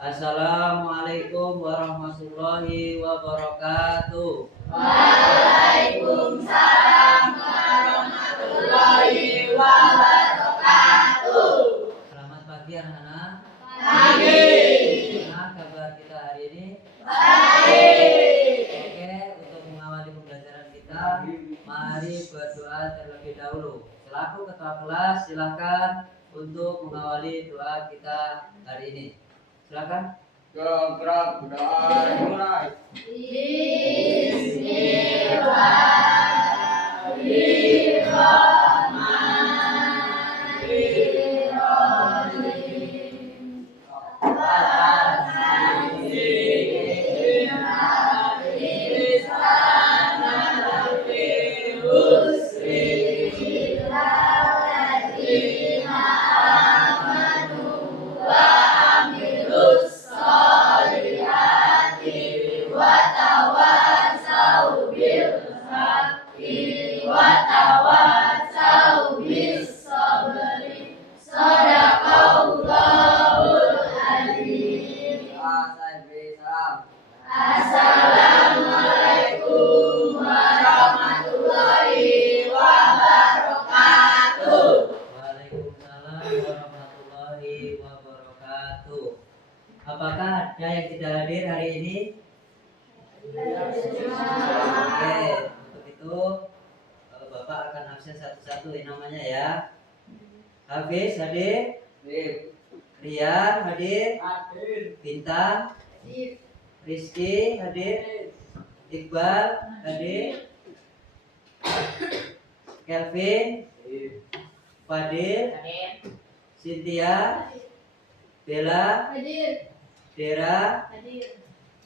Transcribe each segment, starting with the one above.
Assalamualaikum warahmatullahi wabarakatuh. Waalaikumsalam warahmatullahi wabarakatuh. Selamat pagi anak-anak. Pagi. Gimana kabar kita hari ini? Baik. Oke, untuk mengawali pembelajaran kita, mari berdoa terlebih dahulu. Selaku ketua kelas, silakan untuk mengawali doa kita hari ini. Silakan. Gerak doa dimulai. Bismillahirrahmanirrahim. Assalamualaikum warahmatullahi wabarakatuh. Waalaikumsalam warahmatullahi wabarakatuh. Apakah ada yang tidak hadir hari ini? Oke, untuk itu Bapak akan absen satu-satu namanya ya. Hafiz hadir, Rian hadir, Bintang, Rizky hadir, Iqbal hadir, Kelvin, Fadil, Cynthia, Bella, Dera,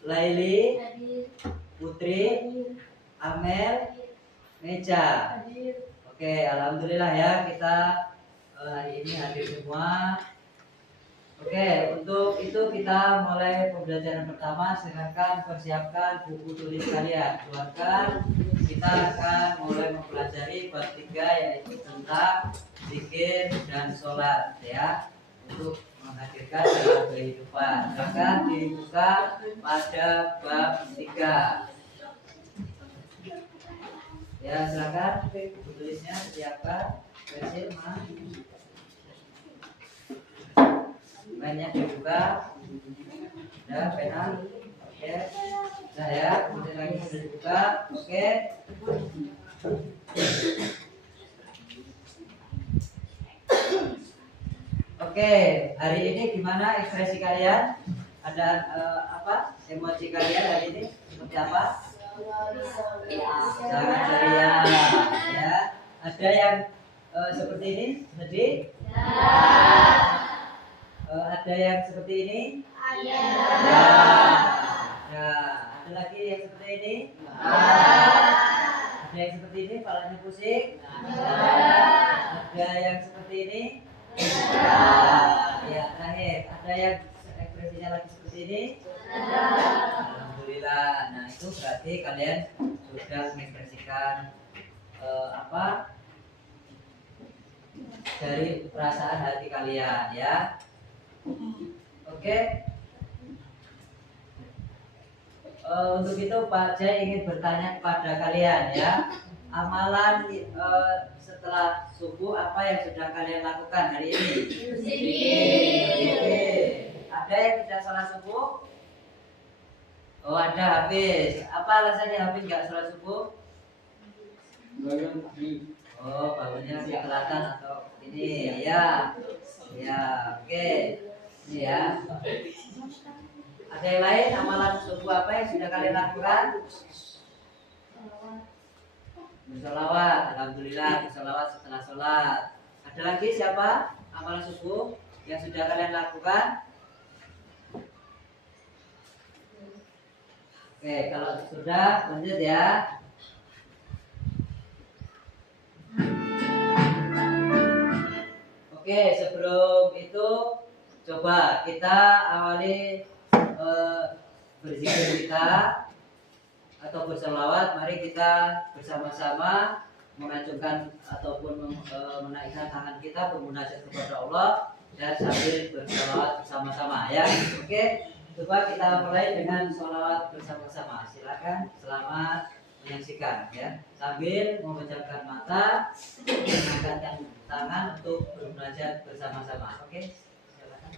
Laili, Putri, Amel, Meja. Oke, alhamdulillah ya kita hari ini hadir semua. Oke, untuk itu kita mulai pembelajaran pertama. Silahkan persiapkan buku tulis kalian. Keluarkan. Kita akan mulai mempelajari bab 3 yaitu tentang zikir dan sholat ya, untuk menghadirkan dalam kehidupan. Silahkan dibuka pada bab 3. Ya, silakan buku tulisnya siapkan. Pensil, mainnya dibuka. Udah, pena. Oke. Nah ya, kemudian lagi sudah dibuka. Oke. Oke, hari ini gimana ekspresi kalian? Ada apa? Emosi kalian hari ini seperti apa? Sangat ceria, ya. Ada yang seperti ini, sedih? Ada yang seperti ini? Ya. Ada lagi yang seperti ini? Ada yang seperti ini, kepalanya pusing? Ada yang seperti ini? Ya, terakhir, ada yang ekspresinya lagi seperti ini? Alhamdulillah. Nah, itu berarti kalian sudah mengekspresikan apa? Dari perasaan hati kalian ya. Oke. Untuk itu Pak Jai ingin bertanya kepada kalian ya. Amalan setelah subuh apa yang sudah kalian lakukan hari ini? Zikir. Ada yang tidak salat subuh? Oh, ada Hafiz. Apa alasannya Hafiz nggak salat subuh? Oh, bangunnya kelihatan atau ini ya. Ya, oke. Ini ya. Ada yang lain amalan subuh apa yang sudah kalian lakukan? Bersolawat, alhamdulillah bersolawat setelah sholat. Ada lagi siapa amalan subuh yang sudah kalian lakukan? Oke, kalau sudah lanjut ya. Oke, sebelum itu coba kita awali berzikir kita atau berselawat. Mari kita bersama-sama mengacungkan ataupun menaikkan tangan kita bermunajat kepada Allah dan sambil berselawat bersama-sama bersama ya. Oke, coba kita mulai dengan sholawat bersama-sama. Silakan, selamat menyaksikan ya. Sambil memejamkan mata, mengangkatkan tangan untuk belajar bersama-sama. Oke, silakan.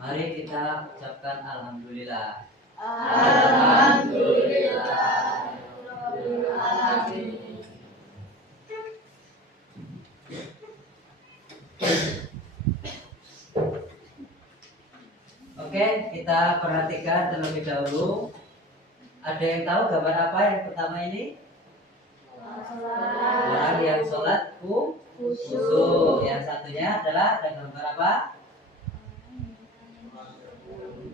Mari kita ucapkan alhamdulillah. Oke, kita perhatikan terlebih dahulu. Ada yang tahu gambar apa yang pertama ini? Orang yang sholat khusyuk. Yang satunya adalah ada gambar apa?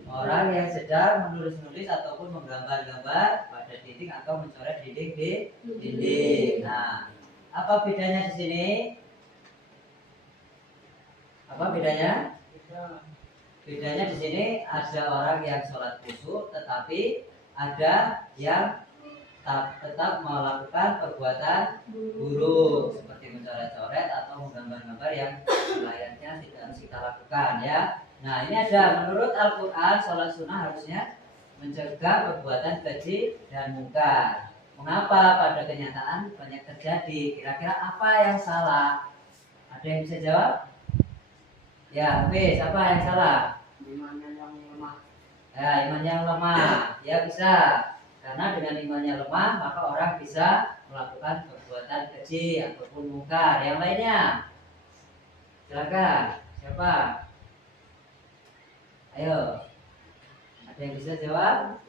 Orang yang sedang menulis-nulis ataupun menggambar-gambar pada pada dinding atau mencoret dinding di dinding. Nah, apa bedanya di sini? Apa bedanya? Bedanya di sini ada orang yang sholat khusyuk, tetapi ada yang tetap melakukan perbuatan buruk seperti mencoret-coret atau menggambar-gambar yang selayaknya tidak harus kita lakukan ya. Nah ini ada, menurut Al-Quran sholat sunnah harusnya mencegah perbuatan keji dan mungkar. Mengapa pada kenyataan banyak terjadi? Kira-kira apa yang salah? Ada yang bisa jawab? Ya, Hafiz, apa yang salah? Imannya yang lemah. Ya, iman yang lemah. Ya bisa. Karena dengan imannya lemah, maka orang bisa melakukan perbuatan keji ataupun mungkar. Yang lainnya, silakan. Siapa? Ayo, ada yang bisa jawab?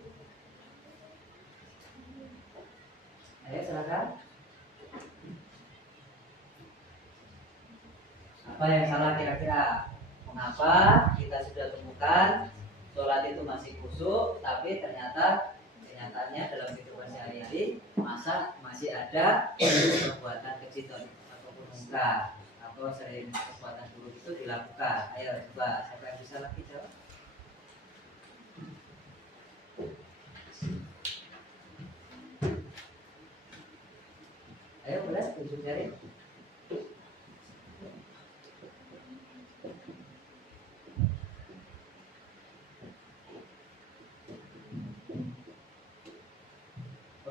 Ayo silakan. Apa yang salah kira-kira? Mengapa kita sudah temukan sholat itu masih khusyuk, tapi ternyata kenyataannya dalam kehidupan sehari-hari masih ada perbuatan keji ataupun mungkar atau sering perbuatan buruk itu dilakukan. Ayo coba, siapa yang bisa lagi jawab? Ayo boleh tunjuk jari.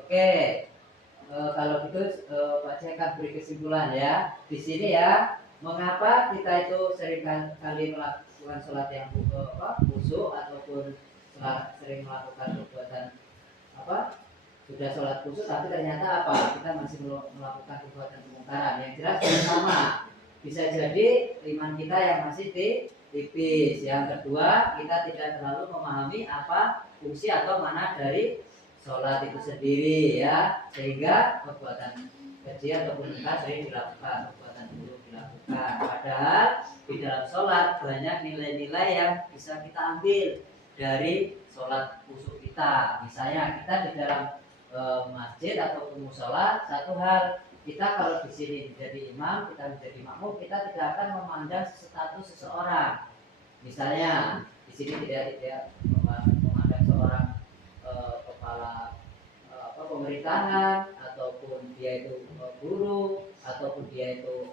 Oke, kalau gitu Pak Cek akan beri kesimpulan ya. Di sini ya, mengapa kita itu sering kali melakukan sholat yang khusyuk ataupun sering melakukan perbuatan sudah sholat khusyuk tapi ternyata kita masih melakukan perbuatan kemungkaran. Yang jelas yang sama, bisa jadi iman kita yang masih tipis. Yang kedua, kita tidak terlalu memahami apa fungsi atau mana dari sholat itu sendiri ya, sehingga perbuatan keji ataupun mungkar sering dilakukan, perbuatan buruk dilakukan. Padahal di dalam sholat banyak nilai-nilai yang bisa kita ambil dari sholat khusyuk kita. Misalnya kita di dalam masjid ataupun musola, satu hal, kita kalau di sini menjadi imam, kita menjadi makmum, kita tidak akan memandang status seseorang. Misalnya di sini tidak memandang seorang kepala pemerintahan ataupun dia itu guru ataupun dia itu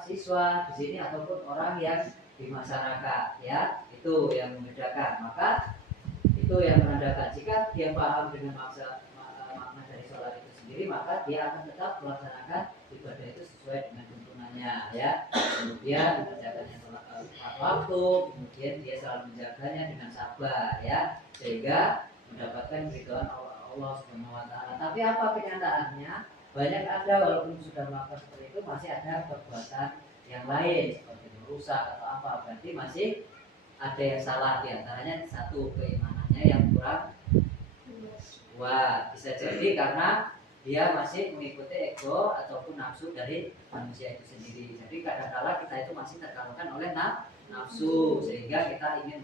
siswa di sini ataupun orang yang di masyarakat ya, itu yang membedakan. Maka itu yang menandakan jika dia paham dengan makna dari sholat itu sendiri, maka dia akan tetap melaksanakan ibadah itu sesuai dengan tuntunannya ya. Kemudian mengerjakannya tepat waktu, kemudian dia selalu menjaganya dengan sabar ya, sehingga mendapatkan keridhaan Allah Subhanahu wa taala. Tapi apa kenyataannya? Banyak ada walaupun sudah melakukan seperti itu masih ada perbuatan yang lain seperti merusak atau apa. Berarti masih ada yang salah, di antaranya satu, keimanannya yang kurang kuat. Bisa jadi karena dia masih mengikuti ego ataupun nafsu dari manusia itu sendiri. Jadi kadang-kala kita itu masih terkalahkan oleh nafsu, sehingga kita ingin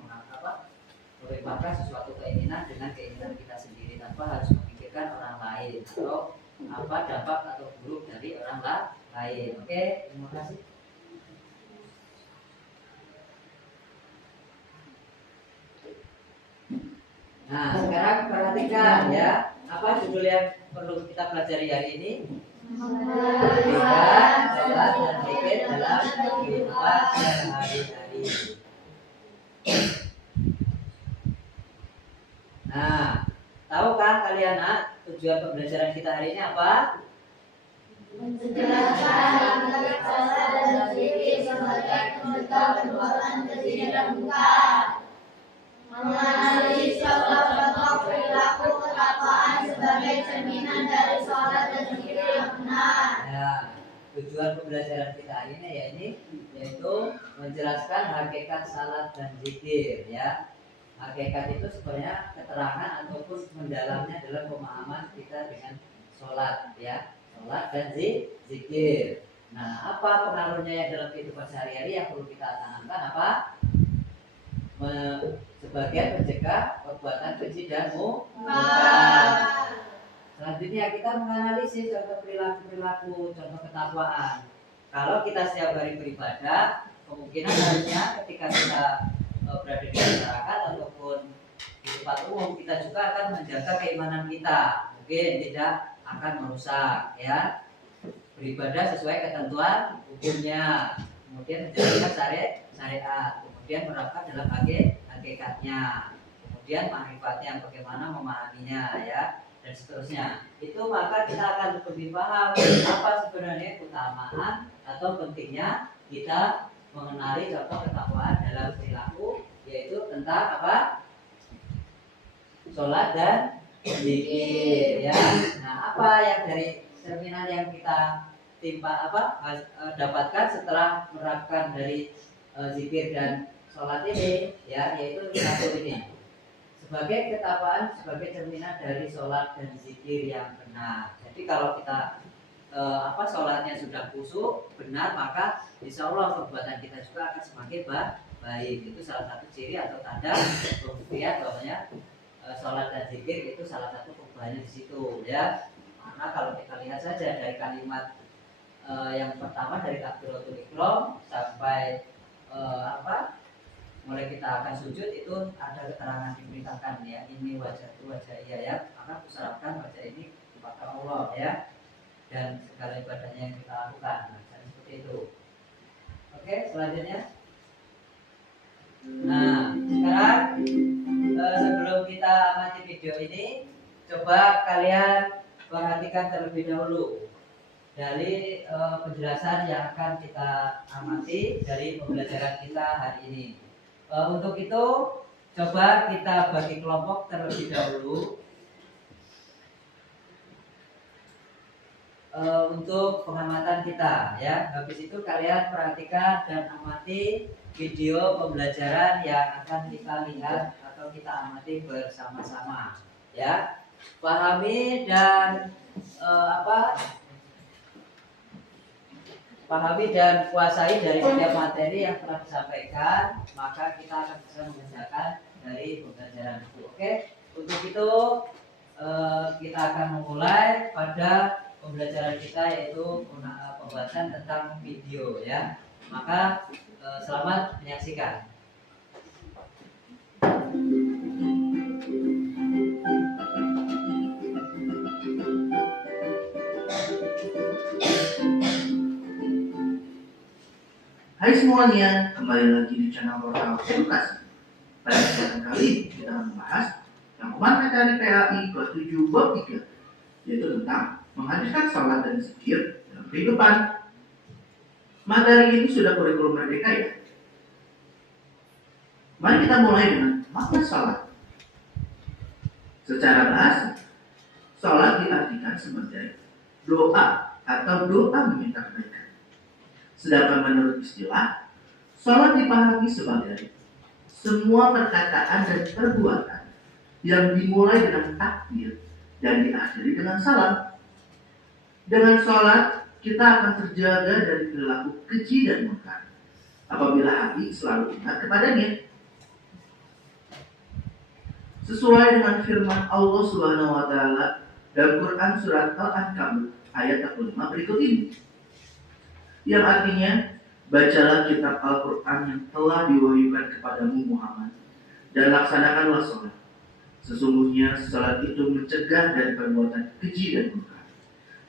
melimpahkan sesuatu keinginan dengan keinginan kita sendiri tanpa harus memikirkan orang lain atau dampak atau buruk dari orang lain. Oke, terima kasih. Nah, sekarang perhatikan ya, apa judul yang perlu kita pelajari hari ini? Berikan sholat dan zikir dalam kehidupan sehari-hari. Nah, tahukah kalian tujuan pembelajaran kita hari ini apa? Menjelaskan sholat dan zikir sebagai pencegah perbuatan keji dan mungkar. Menganalisis contoh-contoh perilaku ketakwaan sebagai cerminan dari sholat dan zikir yang benar. Ya, tujuan pembelajaran kita hari ini yaitu menjelaskan hakikat salat dan zikir ya. Hakikat itu sebenarnya keterangan ataupun mendalamnya dalam pemahaman kita dengan sholat ya, sholat dan zikir. Nah, apa pengaruhnya yang dalam kehidupan sehari-hari yang perlu kita tanamkan apa? Sebagai pencegah perbuatan keji dan mungkar. Selanjutnya kita menganalisis contoh perilaku, contoh ketakwaan. Kalau kita setiap hari beribadah, kemungkinan harusnya ketika kita berada di masyarakat ataupun di tempat umum, kita juga akan menjaga keimanan kita. Mungkin tidak akan merusak, ya. Beribadah sesuai ketentuan hukumnya, kemudian menjalankan syariat, kemudian menerapkan dalam hakikatnya, kemudian makrifatnya, bagaimana memahaminya, ya, dan seterusnya. Itu maka kita akan lebih paham apa sebenarnya keutamaan atau pentingnya kita mengenali contoh ketakwaan dalam perilaku, yaitu tentang apa? Sholat dan zikir, ya. Nah, apa yang dari cerminan yang kita dapatkan setelah menerapkan dari zikir dan sholat ini, ya, yaitu satu ini. Sebagai ketakwaan sebagai cerminan dari sholat dan zikir yang benar. Jadi kalau kita sholatnya sudah khusyuk benar, maka insya Allah perbuatan kita juga akan semakin baik. Itu salah satu ciri atau tanda pembuktian bahwanya sholat dan zikir itu salah satu perubahannya di situ, ya. Karena kalau kita lihat saja dari kalimat yang pertama dari takbiratul ihram sampai mulai kita akan sujud itu ada keterangan diberitakan, ya, ini wajah iya, ya, maka kusyaratkan wajah ini kepada Allah, ya, dan segala ibadahnya yang kita lakukan. Nah, seperti itu. Oke, selanjutnya. Nah, sekarang sebelum kita amati video ini, coba kalian perhatikan terlebih dahulu dari penjelasan yang akan kita amati dari pembelajaran kita hari ini. Untuk itu, coba kita bagi kelompok terlebih dahulu untuk pengamatan kita, ya. Habis itu kalian perhatikan dan amati video pembelajaran yang akan kita lihat atau kita amati bersama-sama, ya. Pahami dan pahami dan kuasai dari setiap materi yang telah disampaikan, maka kita akan bisa mengerjakan dari pembelajaran itu. Oke, untuk itu kita akan memulai pada pembelajaran kita, yaitu pembahasan tentang video, ya. Maka selamat menyaksikan. Hai semuanya, kembali lagi di channel Portal Edukasi. Pada kesempatan kali ini kita akan membahas yang materi PAI kelas 7 bab 3, yaitu tentang menghadirkan sholat dan zikir dalam kehidupan. Materi ini sudah kurikulum merdeka, ya. Mari kita mulai dengan makna sholat. Secara bahasa, sholat diartikan sebagai doa atau doa meminta kebaikan. Sedangkan menurut istilah, sholat dipahami sebagai semua perkataan dan perbuatan yang dimulai dengan takbir dan diakhiri dengan salam. Dengan sholat, kita akan terjaga dari perilaku keji dan mungkar apabila hati selalu ingat kepadanya. Sesuai dengan firman Allah Subhanahu wa Ta'ala dalam Quran surat Al-Ankabut ayat 45 berikut ini, yang artinya, bacalah kitab Al-Quran yang telah diwahyukan kepadamu Muhammad, dan laksanakanlah sholat. Sesungguhnya sholat itu mencegah dari perbuatan keji dan mungkar.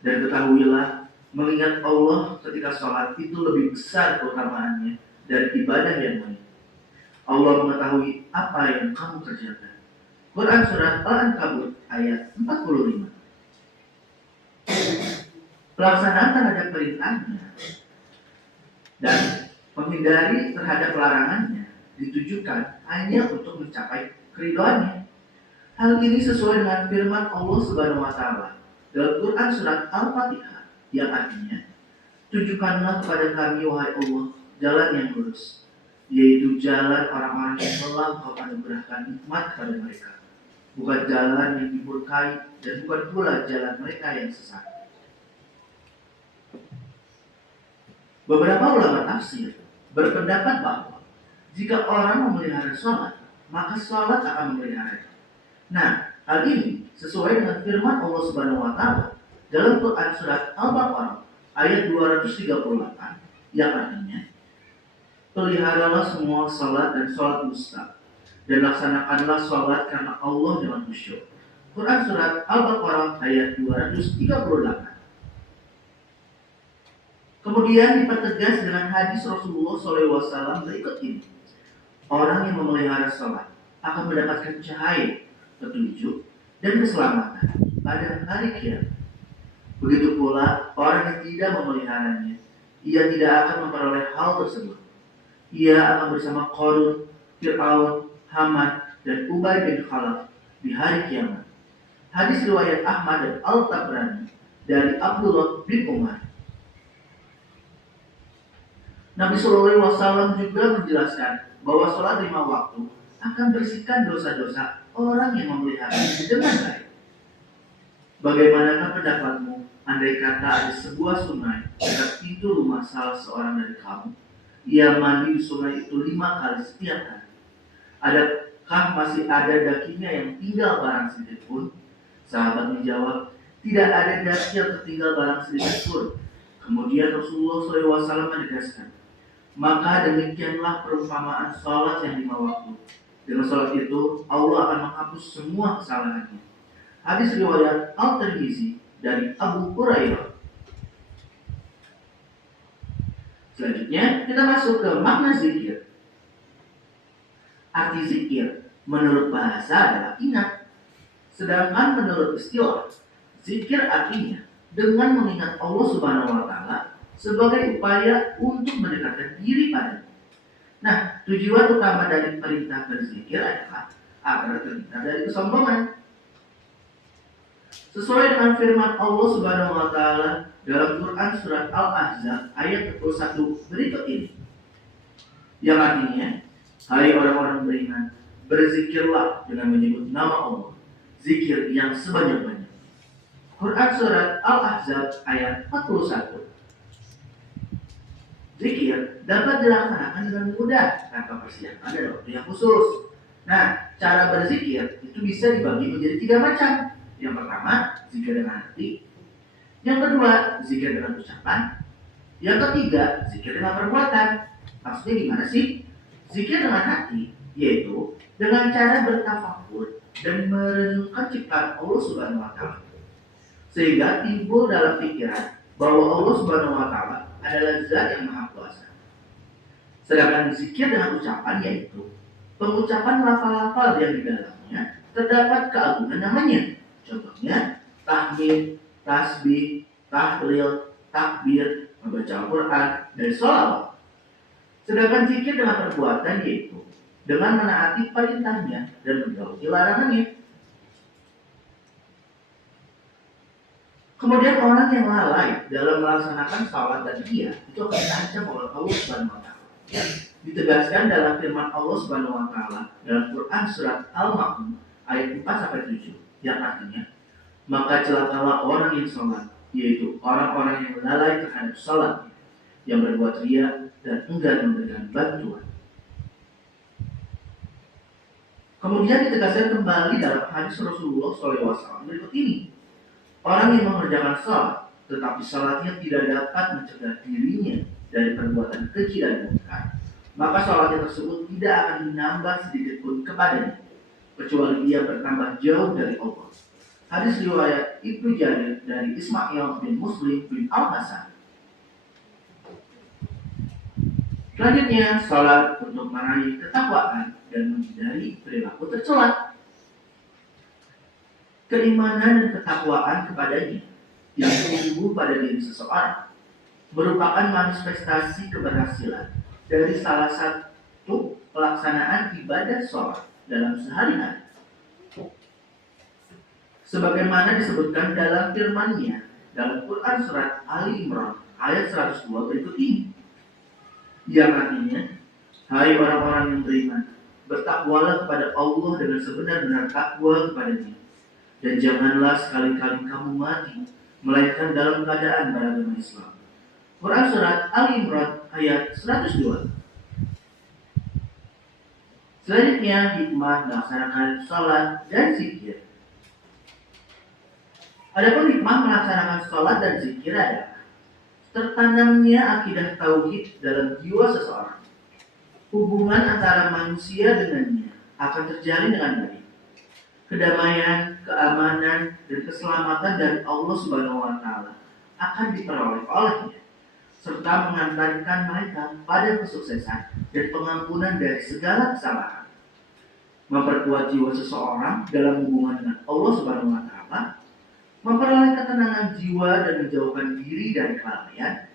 Dan ketahuilah, mengingat Allah ketika sholat itu lebih besar keutamaannya dari ibadah yang lain. Allah mengetahui apa yang kamu kerjakan. Quran surat Al-Ankabut ayat 45. Pelaksanaan terhadap perintahnya dan menghindari terhadap larangannya ditujukan hanya untuk mencapai keridhaannya. Hal ini sesuai dengan firman Allah Subhanahu wa Ta'ala dalam Quran surat Al-Fatihah, yang artinya, tunjukkanlah kepada kami wahai Allah jalan yang lurus, yaitu jalan orang-orang yang telah Kau anugerahkan nikmat kepada mereka, bukan jalan yang dimurkai dan bukan pula jalan mereka yang sesat. Beberapa ulama tafsir berpendapat bahwa jika orang memelihara sholat, maka sholat akan memeliharanya. Nah, hal ini sesuai dengan firman Allah Subhanahu wa taala dalam Quran surat Al-Baqarah ayat 238 yang artinya, peliharalah semua salat dan salat wusta, dan laksanakanlah salat karena Allah dengan khusyuk. Quran surat Al-Baqarah ayat 238. Kemudian dipertegas dengan hadis Rasulullah SAW berikut ini. Orang yang memelihara salat akan mendapatkan cahaya, petunjuk, dan keselamatan pada hari kiamat. Begitu pula orang yang tidak memeliharanya, ia tidak akan memperoleh hal tersebut. Ia akan bersama Qarun, Fir'aun, Haman, dan Ubay bin Khalaf di hari kiamat. Hadis riwayat Ahmad dan Al-Tabrani dari Abdullah bin Umar. Nabi SAW juga menjelaskan bahwa sholat 5 waktu akan bersihkan dosa-dosa orang yang memeliharanya dengan baik. Bagaimanakah pendapatmu andai kata ada sebuah sungai dekat pintu rumah salah seorang dari kamu? Ia mandi di sungai itu 5 kali setiap hari. Adakah masih ada dakinya yang tinggal barang sedikit pun? Sahabat menjawab, tidak ada daki yang tertinggal barang sedikit pun. Kemudian Rasulullah SAW menegaskan, maka demikianlah perumpamaan sholat yang 5 waktu. Dengan sholat itu, Allah akan menghapus semua kesalahannya. Hadis riwayat Al-Tirmizi dari Abu Hurairah. Selanjutnya, kita masuk ke makna zikir. Arti zikir menurut bahasa adalah ingat. Sedangkan menurut istilah, zikir artinya dengan mengingat Allah Subhanahu wa taala sebagai upaya untuk mendekatkan diri padanya. Nah, tujuan utama dari perintah berzikir adalah agar terhindar dari kesombongan. Sesuai dengan firman Allah Subhanahu wa taala dalam Quran surat Al-Ahzab ayat 21 berikut ini. Yang artinya, hai orang-orang beriman, berzikirlah dengan menyebut nama Allah, zikir yang sebanyak-banyak. Quran surat Al-Ahzab ayat 41. Zikir dapat dilaksanakan dengan mudah tanpa persiapan dan waktu yang khusus. Nah, cara berzikir itu bisa dibagi menjadi 3 macam. Yang pertama, zikir dengan hati. Yang kedua, zikir dengan ucapan. Yang ketiga, zikir dengan perbuatan. Maksudnya gimana sih? Zikir dengan hati, yaitu dengan cara bertafakur dan merenungkan ciptaan Allah Subhanahu wa taala. Sehingga timbul dalam pikiran bahwa Allah Subhanahu wa taala adalah zat yang maha kuasa. Sedangkan zikir dengan ucapan yaitu pengucapan lafal-lafal yang di dalamnya terdapat keagungan namanya. Contohnya tahmid, tasbih, tahlil, takbir, membaca Al-Quran, dan sholawat. Sedangkan zikir dengan perbuatan yaitu dengan menaati perintahnya dan menjauhi larangannya. Kemudian orang yang lalai dalam melaksanakan salat dan dia itu akan diancam oleh Allah Subhanahu wa taala. Ditegaskan dalam firman Allah Subhanahu wa taala dalam Quran surat Al-Ma'un ayat 4-7 yang artinya, maka celakalah orang yang salat, yaitu orang-orang yang lalai terhadap salatnya, yang berbuat riya dan enggan memberikan bantuan. Kemudian ditegaskan kembali dalam hadis Rasulullah SAW berikut ini. Orang yang mengerjakan salat, tetapi salatnya tidak dapat mencegah dirinya dari perbuatan keji dan munkar, maka salatnya tersebut tidak akan menambah sedikit pun kepadanya, kecuali ia bertambah jauh dari Allah. Hadis riwayat Ibnu Jarir dari Ismail bin Muslim bin Al-Hasan. Selanjutnya, salat untuk meraih ketakwaan dan menghindari perilaku tercela. Keimanan dan ketakwaan kepadanya yang tumbuh pada diri seseorang merupakan manifestasi keberhasilan dari salah satu pelaksanaan ibadah sholat dalam sehari-hari. Sebagaimana disebutkan dalam firman-Nya dalam Quran surat Ali Imran ayat 102 berikut ini. Yang artinya, hai orang-orang yang beriman, bertakwalah kepada Allah dengan sebenar-benar takwa kepada-Nya. Dan janganlah sekali-kali kamu mati melainkan dalam keadaan beragama Islam. Quran surat Ali Imran ayat 102. Selanjutnya, hikmah melaksanakan salat dan zikir. Adapun hikmah melaksanakan sholat dan zikir adalah tertanamnya akidah tauhid dalam jiwa seseorang. Hubungan antara manusia dengannya akan terjalin dengan baik. Kedamaian, keamanan, dan keselamatan dari Allah Subhanahu wa Ta'ala akan diperoleh olehnya, serta mengantarkan mereka pada kesuksesan dan pengampunan dari segala kesalahan. Memperkuat jiwa seseorang dalam hubungan dengan Allah Subhanahu wa Ta'ala, memperoleh ketenangan jiwa dan menjauhkan diri dari kelalaian,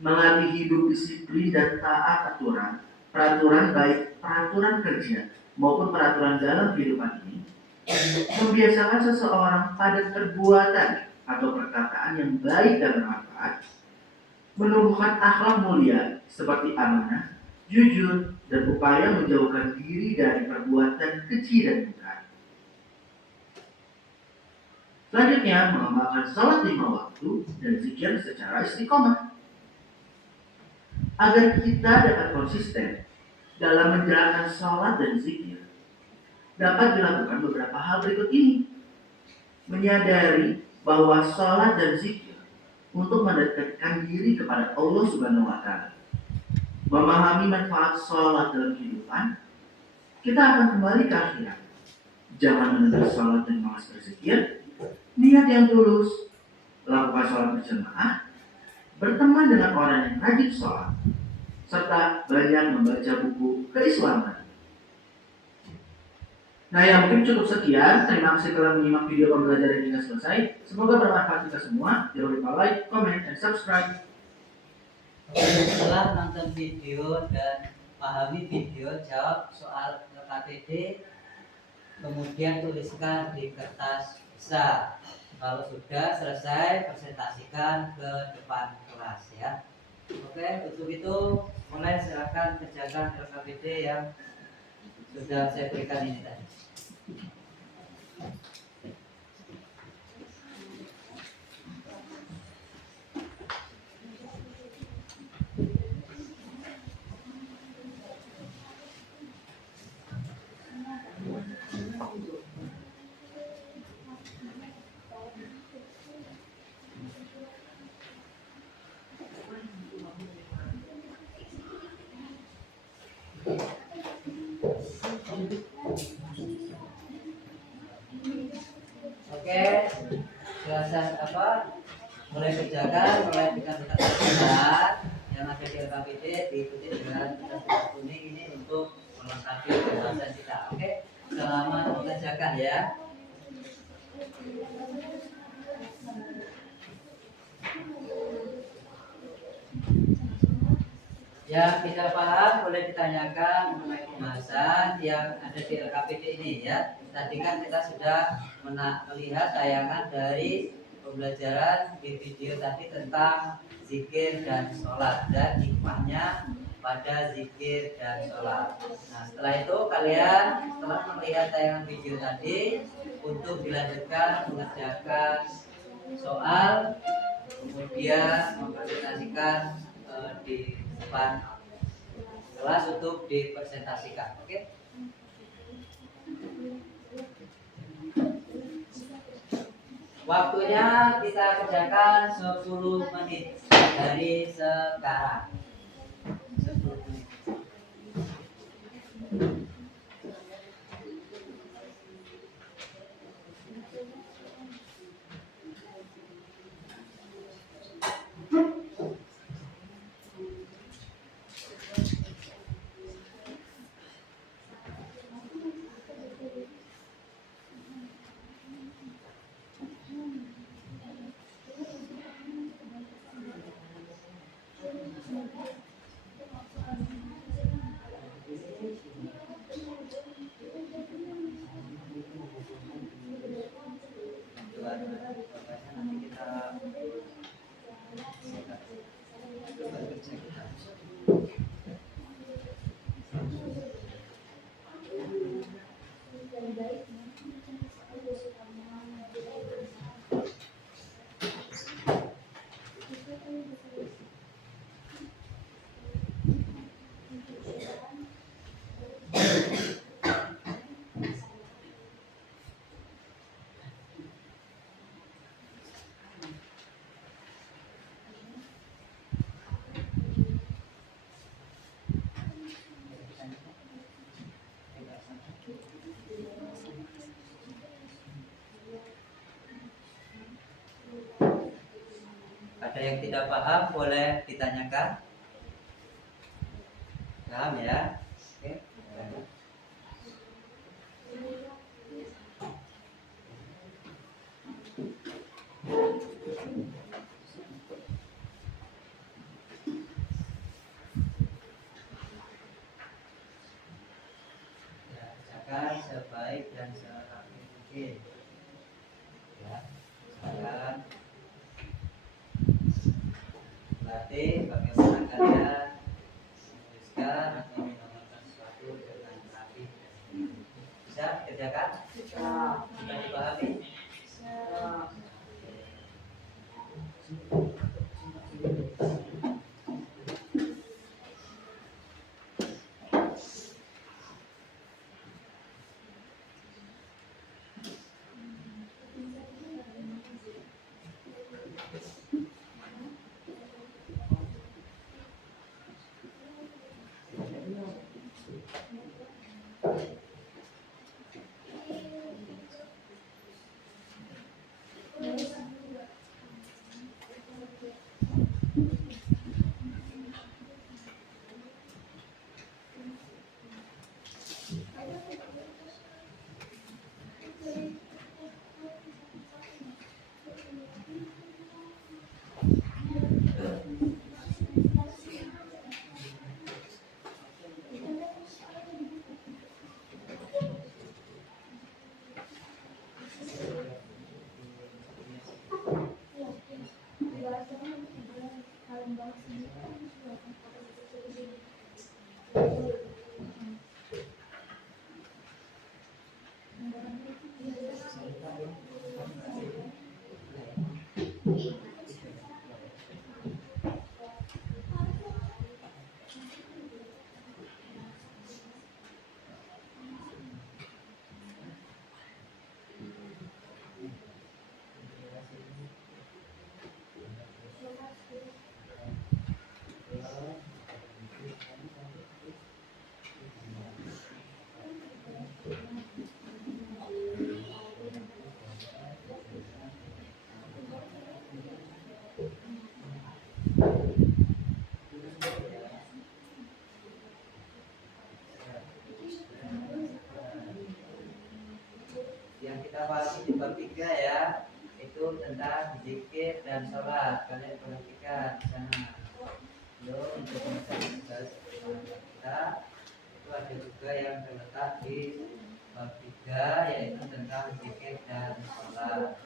melatih hidup disiplin dan taat aturan, peraturan baik peraturan kerja maupun peraturan dalam kehidupan ini, membiasakan seseorang pada perbuatan atau perkataan yang baik dan bermanfaat, menumbuhkan akhlak mulia seperti amanah, jujur, dan upaya menjauhkan diri dari perbuatan keji dan mungkar. Selanjutnya, mengamalkan sholat 5 waktu dan zikir secara istiqomah. Agar kita dapat konsisten dalam menjalankan sholat dan zikir, dapat dilakukan beberapa hal berikut ini. Menyadari bahwa sholat dan zikir untuk mendekatkan diri kepada Allah Subhanahu wa Ta'ala. Memahami manfaat sholat dalam kehidupan, kita akan kembali ke akhirat. Jangan menunda sholat dan malas berzikir. Niat yang tulus, lakukan sholat berjamaah, berteman dengan orang yang rajin sholat, serta banyak membaca buku keislaman. Nah, yang mungkin cukup sekian. Terima kasih telah menyimak video pembelajaran hingga selesai. Semoga bermanfaat kita semua. Jangan lupa like, comment, dan subscribe. Setelah nonton video dan pahami video, jawab soal KTD, kemudian tuliskan di kertas besar. Kalau sudah selesai, presentasikan ke depan kelas ya. Oke, untuk itu mulai silakan kerjakan LKPD yang sudah saya berikan ini tadi. Oke, jelasan apa? Mulai kerjakan, mulai dengan kertas yang ada di LKPD diikuti dengan kertas kuning ini untuk melengkapi pembahasan kita. Oke, selamat mengerjakan ya. Yang tidak paham boleh ditanyakan mengenai pembahasan yang ada di LKPD ini ya. Tadi kan kita sudah melihat tayangan dari pembelajaran di video tadi tentang zikir dan sholat dan hikmahnya pada zikir dan sholat. Nah, setelah itu kalian setelah melihat tayangan video tadi untuk dilanjutkan mengerjakan soal, kemudian mempresentasikan di depan kelas untuk dipresentasikan. Oke? Waktunya kita kerjakan 10 menit dari sekarang. 10 menit. Nanti kita yang tidak paham boleh ditanyakan. Paham ya? Oke. Ya, kerjakan sebaik dan serapi mungkin. Ya, misalkan berarti bagaimana kalian menuliskan atau menggambarkan sesuatu dengan rapi. Bisa dikerjakan? Bisa dipahami? Yang kita bahas di bab 3 ya, itu tentang zikir dan sholat. Kalian perhatikan di sana. Lalu untuk mencari tugas kita itu ada juga yang terletak di bab 3, yaitu tentang zikir dan sholat.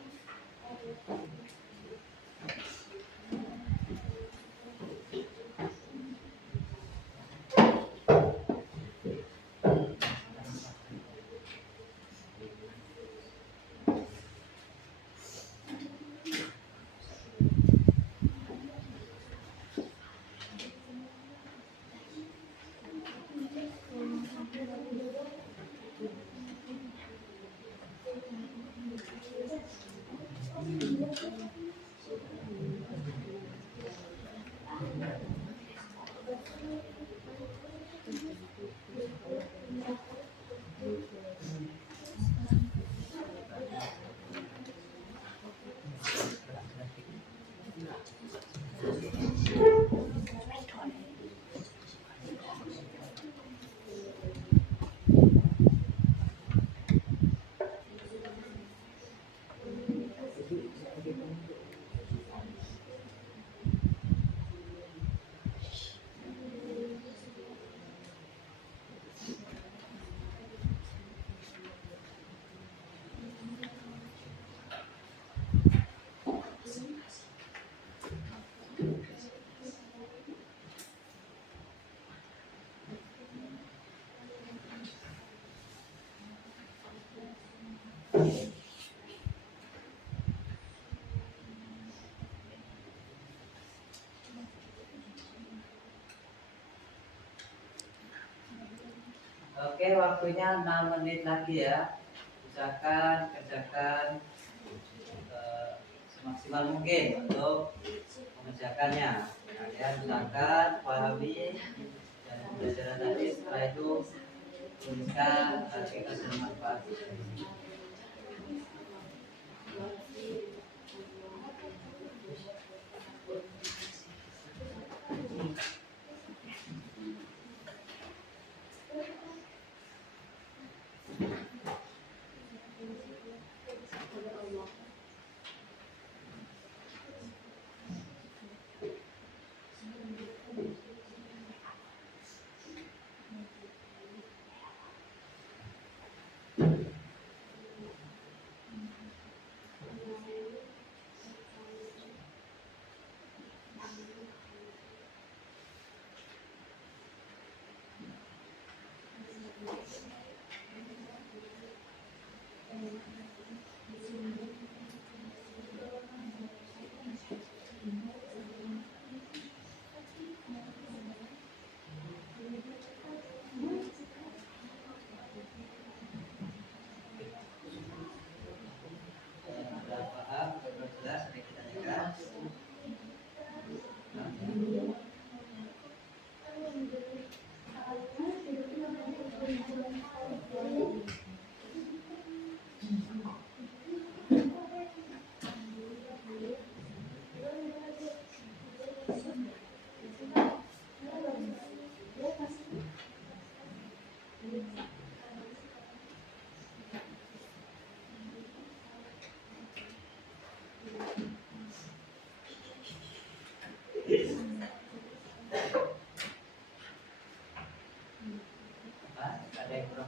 Oke, waktunya 6 menit lagi ya. Usahakan kerjakan semaksimal mungkin untuk mengerjakannya. Kalian usahakan pahami dan pembelajaran tadi. Setelah itu tuliskan hakikat dan manfaat.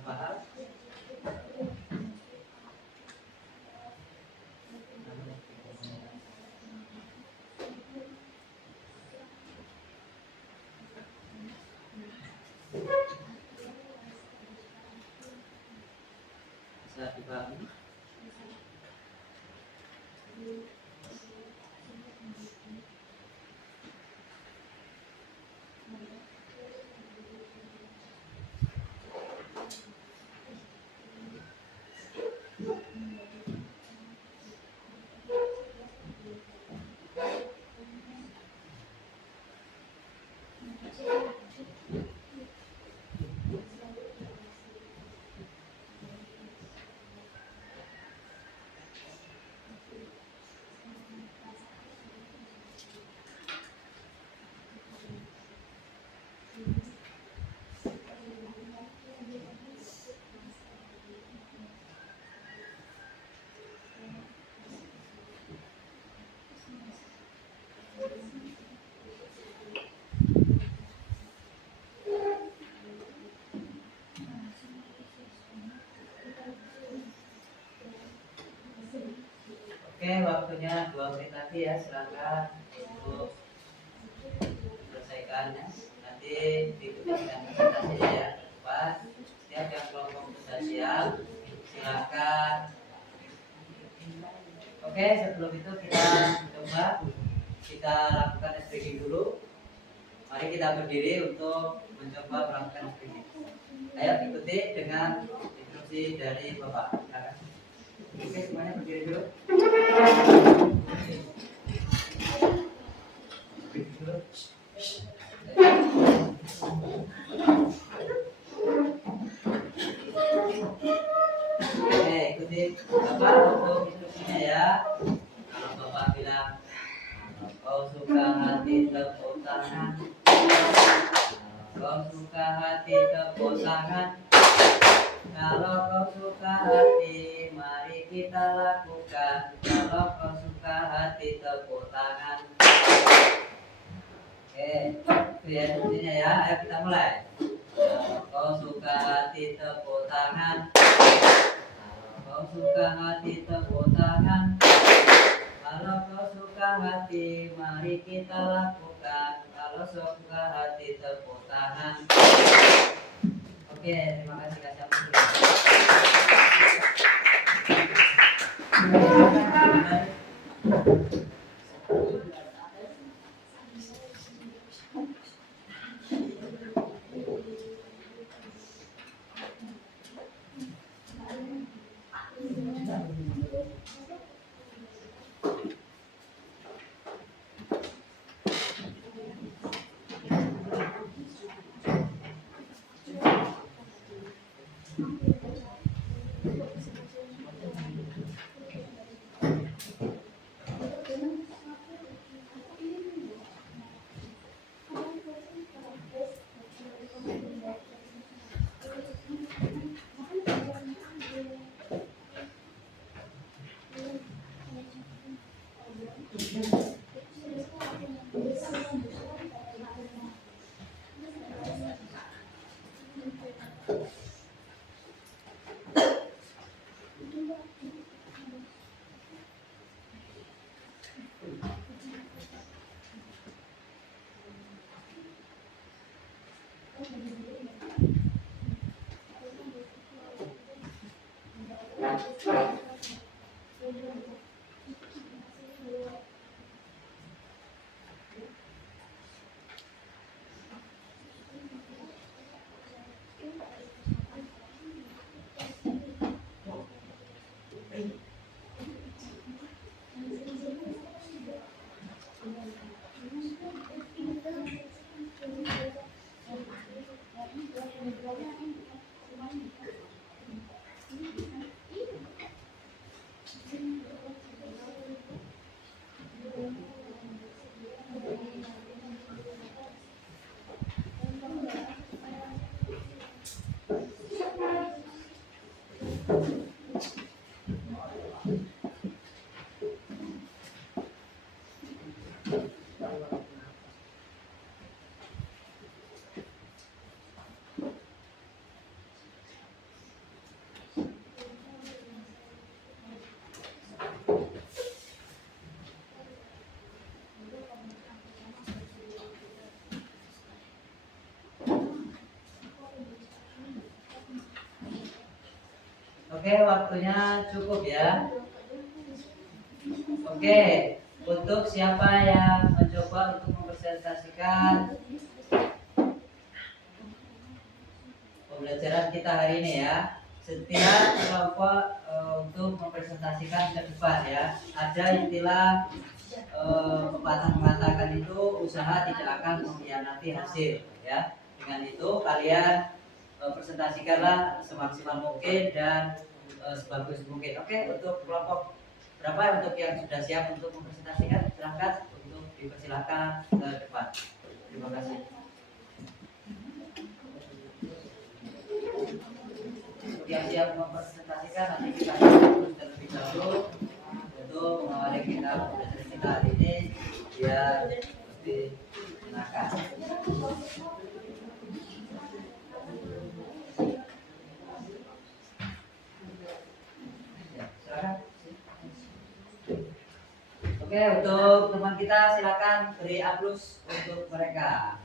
Paham? Bisa dipahami? Oke, waktunya 2 menit lagi ya, silakan untuk selesaikan ya. Nanti diikuti dengan presentasinya ya, cepat. Setiap yang kelompok sudah siap, silakan. Oke, sebelum itu kita coba kita lakukan stretching dulu. Mari kita berdiri untuk mencoba melakukan stretching. Ayo ikuti dengan instruksi dari Bapak. Silakan. Oke, semuanya berdiri dulu. Oke, ikuti Bapak untuk instruksinya ya. Kalau Bapak bilang kau suka hati tepuk tangan, kau suka hati tepuk tangan. Kalau kau suka hati, mari kita lakukan. Kalau kau suka hati, tepuk tangan. Oke, itu ya intinya ya. Ayo kita mulai. Kalau kau suka hati, tepuk tangan. Kalau kau suka hati, tepuk tangan. Kalau kau suka hati, mari kita lakukan. Kalau suka hati, tepuk tangan. Oke, terima kasih Kak Syamsul. Oke, waktunya cukup ya. Oke, untuk siapa yang mencoba untuk mempresentasikan pembelajaran kita hari ini ya. Setiap kelompok untuk mempresentasikan ke depan ya. Ada istilah pepatah mengatakan itu usaha tidak akan mengkhianati hasil ya. Dengan itu kalian presentasikanlah semaksimal mungkin dan sebagus mungkin. Oke, untuk kelompok berapa untuk yang sudah siap untuk mempresentasikan? Silahkan untuk dipersilahkan ke depan. Terima kasih. Untuk yang siap mempresentasikan nanti kita terus terlebih dahulu untuk mengawali kita pembelajaran kita hari ini biar lebih menyenangkan. Ya, silakan. Oke, untuk teman kita silakan beri aplaus untuk mereka.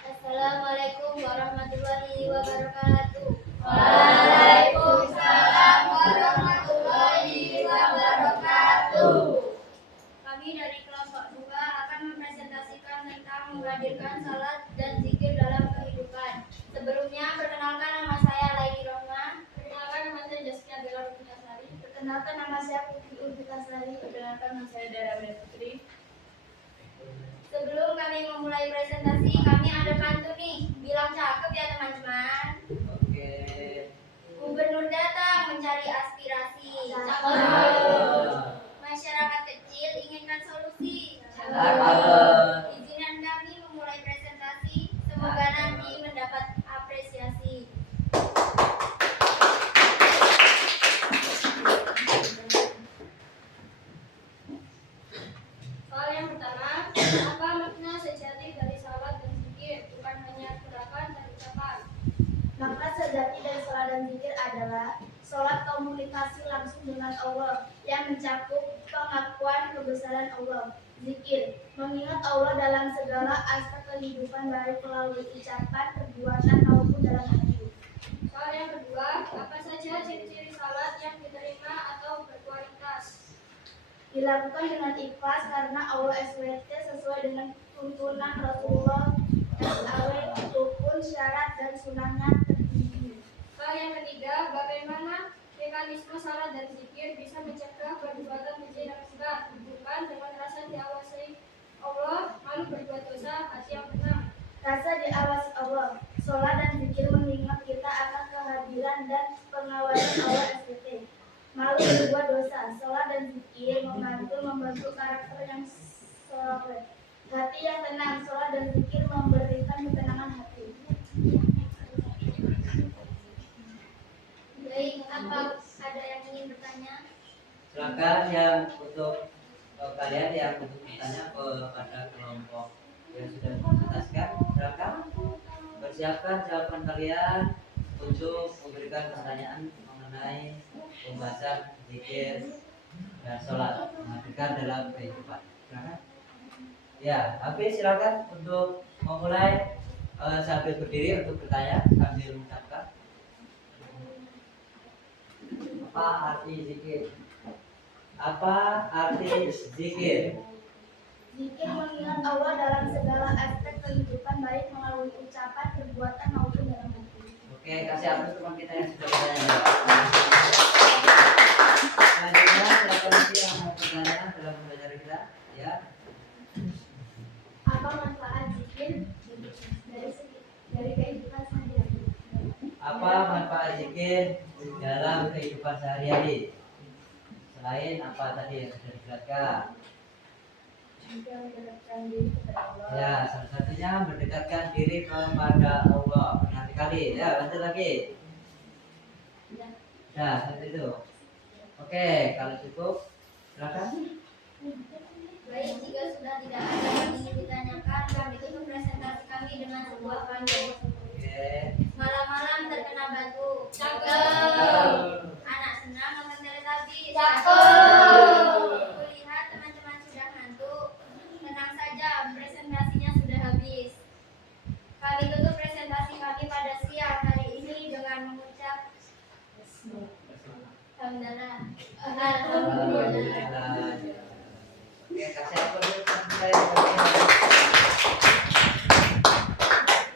Assalamualaikum warahmatullahi wabarakatuh. Waalaikumsalam warahmatullahi wabarakatuh. Kami dari kelompok 2 akan mempresentasikan tentang menghadirkan salat dan zikir dalam kehidupan. Sebelumnya, perkenalkan nama saya Laili Roma. Perkenalkan nama saya Jaskia Bella Putriasari. Perkenalkan nama saya Putri Urbitasari. Perkenalkan nama saya Dara Putri. Sebelum kami memulai presentasi, kami ada pantun nih. Bilang cakep ya teman-teman. Oke. Gubernur datang mencari aspirasi. Cakep. Masyarakat kecil inginkan solusi. Cakep. Izinkan kami memulai presentasi. Semoga nanti mendapat apresiasi. Soal yang pertama, apa makna sejati dari salat dan zikir? Bukan hanya gerakan dan ucapan. Makna sejati dari salat dan zikir adalah salat komunikasi langsung dengan Allah yang mencakup pengakuan kebesaran Allah. Zikir mengingat Allah dalam segala aspek kehidupan baik melalui ucapan, perbuatan maupun dalam hati. Soal yang kedua, apa saja ciri-ciri salat yang diterima atau berkualitas? Dilakukan dengan ikhlas karena Allah SWT sesuai dengan tuntunan Rasulullah SAW, rukun, syarat, dan sunahnya tertinggi. Soal yang ketiga, bagaimana mekanisme salat dan zikir bisa mencegah perbuatan keji dan mungkar, bukan dengan rasa diawasi Allah, malu berbuat dosa, hati yang tenang. Rasa diawasi Allah, salat dan zikir mengingat kita akan kehadiran dan pengawasan Allah SWT. Malu berbuat dosa, salat dan zikir membantu karakter yang soleh. Hati yang tenang, salat dan zikir memberikan ketenangan hati. Baik, apa ada yang ingin bertanya? Silakan yang untuk kalian yang untuk bertanya kepada kelompok yang sudah dipresentasikan, silakan persiapkan jawaban kalian untuk memberikan pertanyaan mengenai pembahasan zikir dan sholat menghadirkan dalam kehidupan. Silakan. Ya, habis silakan untuk memulai sambil berdiri untuk bertanya sambil mengucapkan. Apa arti zikir? Apa arti zikir? Zikir mengingat Allah dalam segala aspek kehidupan baik melalui ucapan, perbuatan maupun dalam hati. Oke, kasih aplaus teman kita yang sudah bertanya. Selanjutnya silakan nanti yang mau bertanya dalam pembelajaran kita, ya. Apa manfaat zikir dari kehidupan sehari-hari? Apa manfaat zikir dalam kehidupan sehari-hari? Selain apa tadi yang sudah dijelaskan? Juga mendekatkan diri kepada Allah. Ya, salah satunya mendekatkan diri kepada Allah. Nanti kali, ya lanjut lagi. Nah, seperti itu. Oke, kalau cukup, silakan. Baik, jika sudah tidak ada yang ingin ditanyakan, kami tutup presentasi kami dengan sebuah pantun. Oke. Malam-malam terkena batu. Cakep. Anak senang nonton Teletubbies. Cakep. Kulihat teman-teman sudah ngantuk. Tenang saja, presentasinya sudah Alhamdulillah. Alhamdulillah. Oke, kasih apa dulu sampai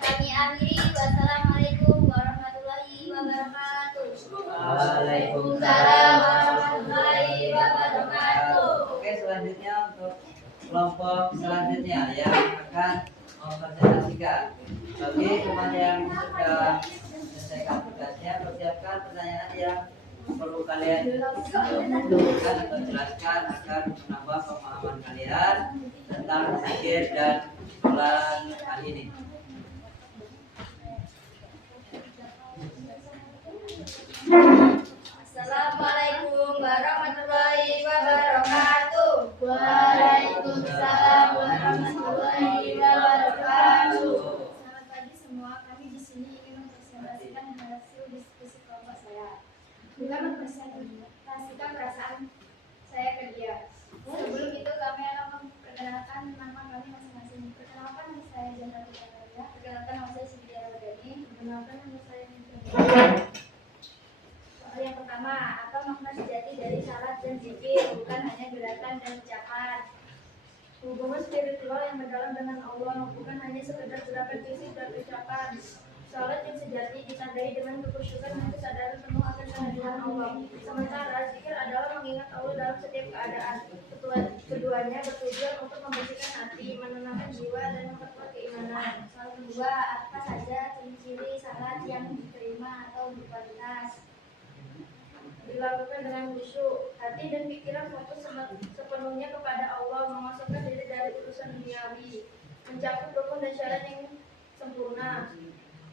Kami akhiri. Wassalamualaikum warahmatullahi wabarakatuh. Waalaikumsalam warahmatullahi wabarakatuh. Oke, selanjutnya untuk kelompok selanjutnya yang akan mempresentasikan. Bagi teman yang sudah selesaikan tugasnya, persiapkan pertanyaan yang perlu kalian dudukkan atau jelaskan agar menambah pemahaman kalian tentang zikir dan sholat kali ini. Assalamualaikum warahmatullahi wabarakatuh. Waalaikumsalam warahmatullahi wabarakatuh. Selamat pagi semua. Kami di sini ingin mempresentasikan hasil diskusi kelompok saya. Juga mempresentasikan perasaan saya ke dia. Sebelum itu kami akan memperkenalkan nama kami masing-masing. Perkenalkan nama saya Jana Putranaya. Perkenalkan nama saya Sidia Wadani. Perkenalkan nama saya Nindya. Soal yang pertama, apa makna sejati dari salat dan zikir? Bukan hanya gerakan dan ucapan. Hubungan spiritual yang mendalam dengan Allah, bukan hanya sekedar gerakan fisik dan ucapan. Salat yang sejati ditandai dengan kekhusyukan dan kesadaran penuh akan kehadiran Allah. Sementara zikir adalah mengingat Allah dalam setiap keadaan. Keduanya bertujuan untuk membersihkan hati, menenangkan jiwa, dan memperkuat keimanan. Soal kedua, apa saja ciri-ciri salat yang diterima atau berkualitas? Dilakukan dengan khusyuk, hati dan pikiran fokus sepenuhnya kepada Allah, mengosongkan diri dari urusan duniawi, mencakup rukun dan syarat yang sempurna,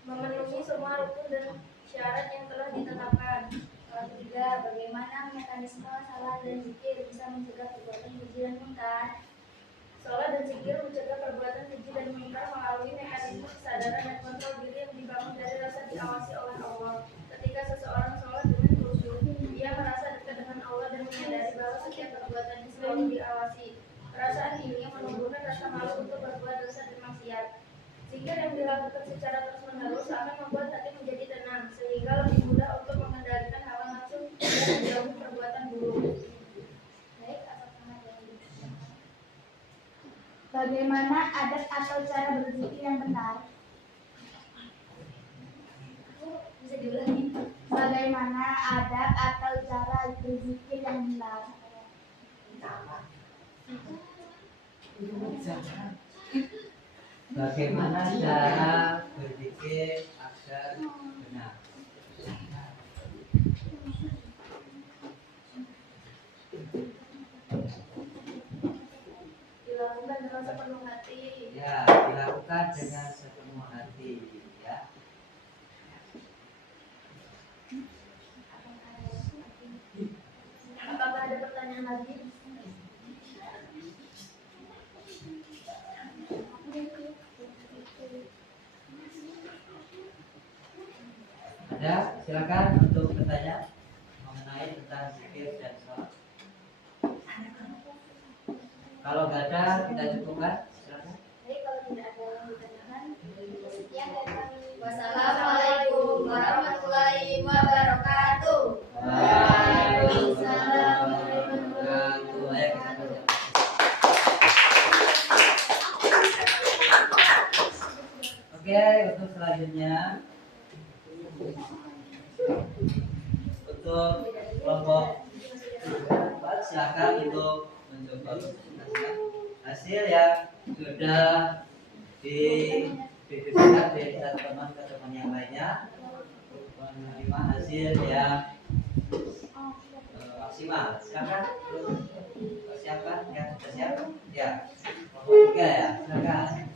memenuhi semua rukun dan syarat yang telah ditetapkan. Soal ketiga, bagaimana mekanisme salat dan zikir bisa mencegah perbuatan keji dan mungkar? Salat dan zikir mencegah perbuatan keji dan mungkar melalui mekanisme kesadaran dan kontrol diri yang dibangun dari rasa diawasi oleh Allah. Ketika seseorang sholat dengan khusyuk, ia merasa dekat dengan Allah dan menyadari bahwa setiap perbuatannya selalu diawasi. Perasaan ini menumbuhkan rasa malu untuk berbuat dosa dan maksiat. Zikir yang dilakukan secara terus-menerus akan membuat hati menjadi tenang, sehingga lebih mudah untuk mengendalikan hawa nafsu dan menjauhi perbuatan buruk. Baik, apakah ada yang Bagaimana adat atau cara berzikir yang benar? bisa diulangi? Bagaimana adat atau cara berzikir yang benar? Bagaimana cara berzikir agar benar? Dilakukan dengan sepenuh hati. Ya, dilakukan dengan sepenuh hati, ya. Apakah ada pertanyaan lagi? Ada? Silakan untuk bertanya mengenai tentang zikir dan sholat. Kalau nggak ada, kita cukupkan. Silakan. Baik, kalau tidak ada yang ditanyakan, sekian dari kami. Wassalamualaikum warahmatullahi wabarakatuh. Waalaikumsalam warahmatullahi wabarakatuh. Oke, untuk selanjutnya untuk kelompok empat, silakan untuk mencoba presentasikan hasil yang sudah didiskusikan dari satu teman ke teman yang lainnya, menerima hasil yang maksimal. Silakan persiapkan yang sudah siap. Ya, kelompok tiga ya, silakan.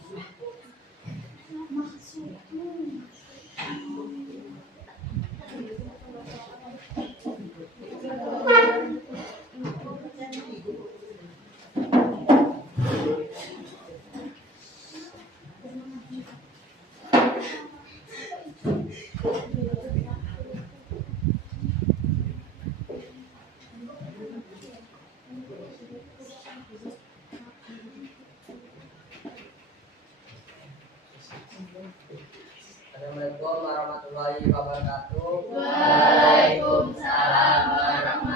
Assalamualaikum warahmatullahi wabarakatuh. Waalaikumsalam warahmatullahi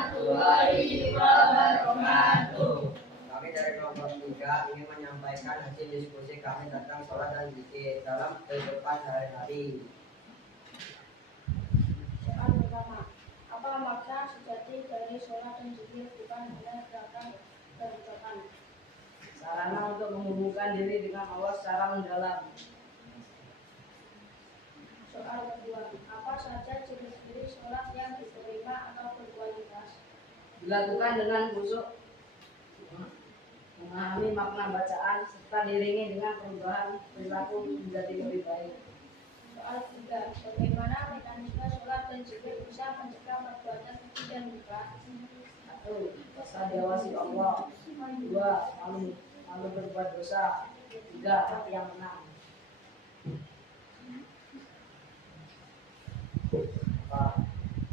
kehidupan sehari-hari. Soal pertama, apa makna sejati dari sholat dan zikir bukan hanya gerakan dan ucapan? Sarana untuk menghubungkan diri dengan Allah secara mendalam. Soal kedua, apa saja ciri-ciri sholat yang diterima atau berkualitas? Dilakukan dengan khusyuk, memahami makna bacaan, serta diiringi dengan perubahan perilaku menjadi lebih baik. Soal ketiga, bagaimana mekanisme sholat dan zikir bisa mencegah perbuatan keji dan lupa? 1. Rasa diawasi Allah. 2. Malu berbuat dosa. 3. Hati yang tenang.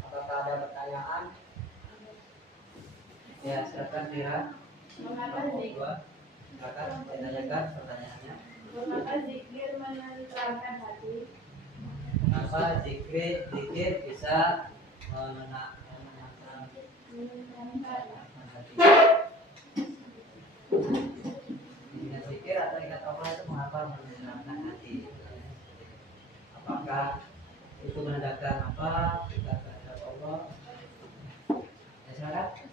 Apakah ada pertanyaan? Ya, silakan Dira. Mengapa Silakan ditanyakan pertanyaannya. mengapa zikir menenteramkan hati? Kenapa zikir bisa menenangkan hati? Ingat zikir atau ingat Allah itu mengapa menenangkan hati? Apakah itu menandakan apa? Kita terhadap Allah? Ya, silakan.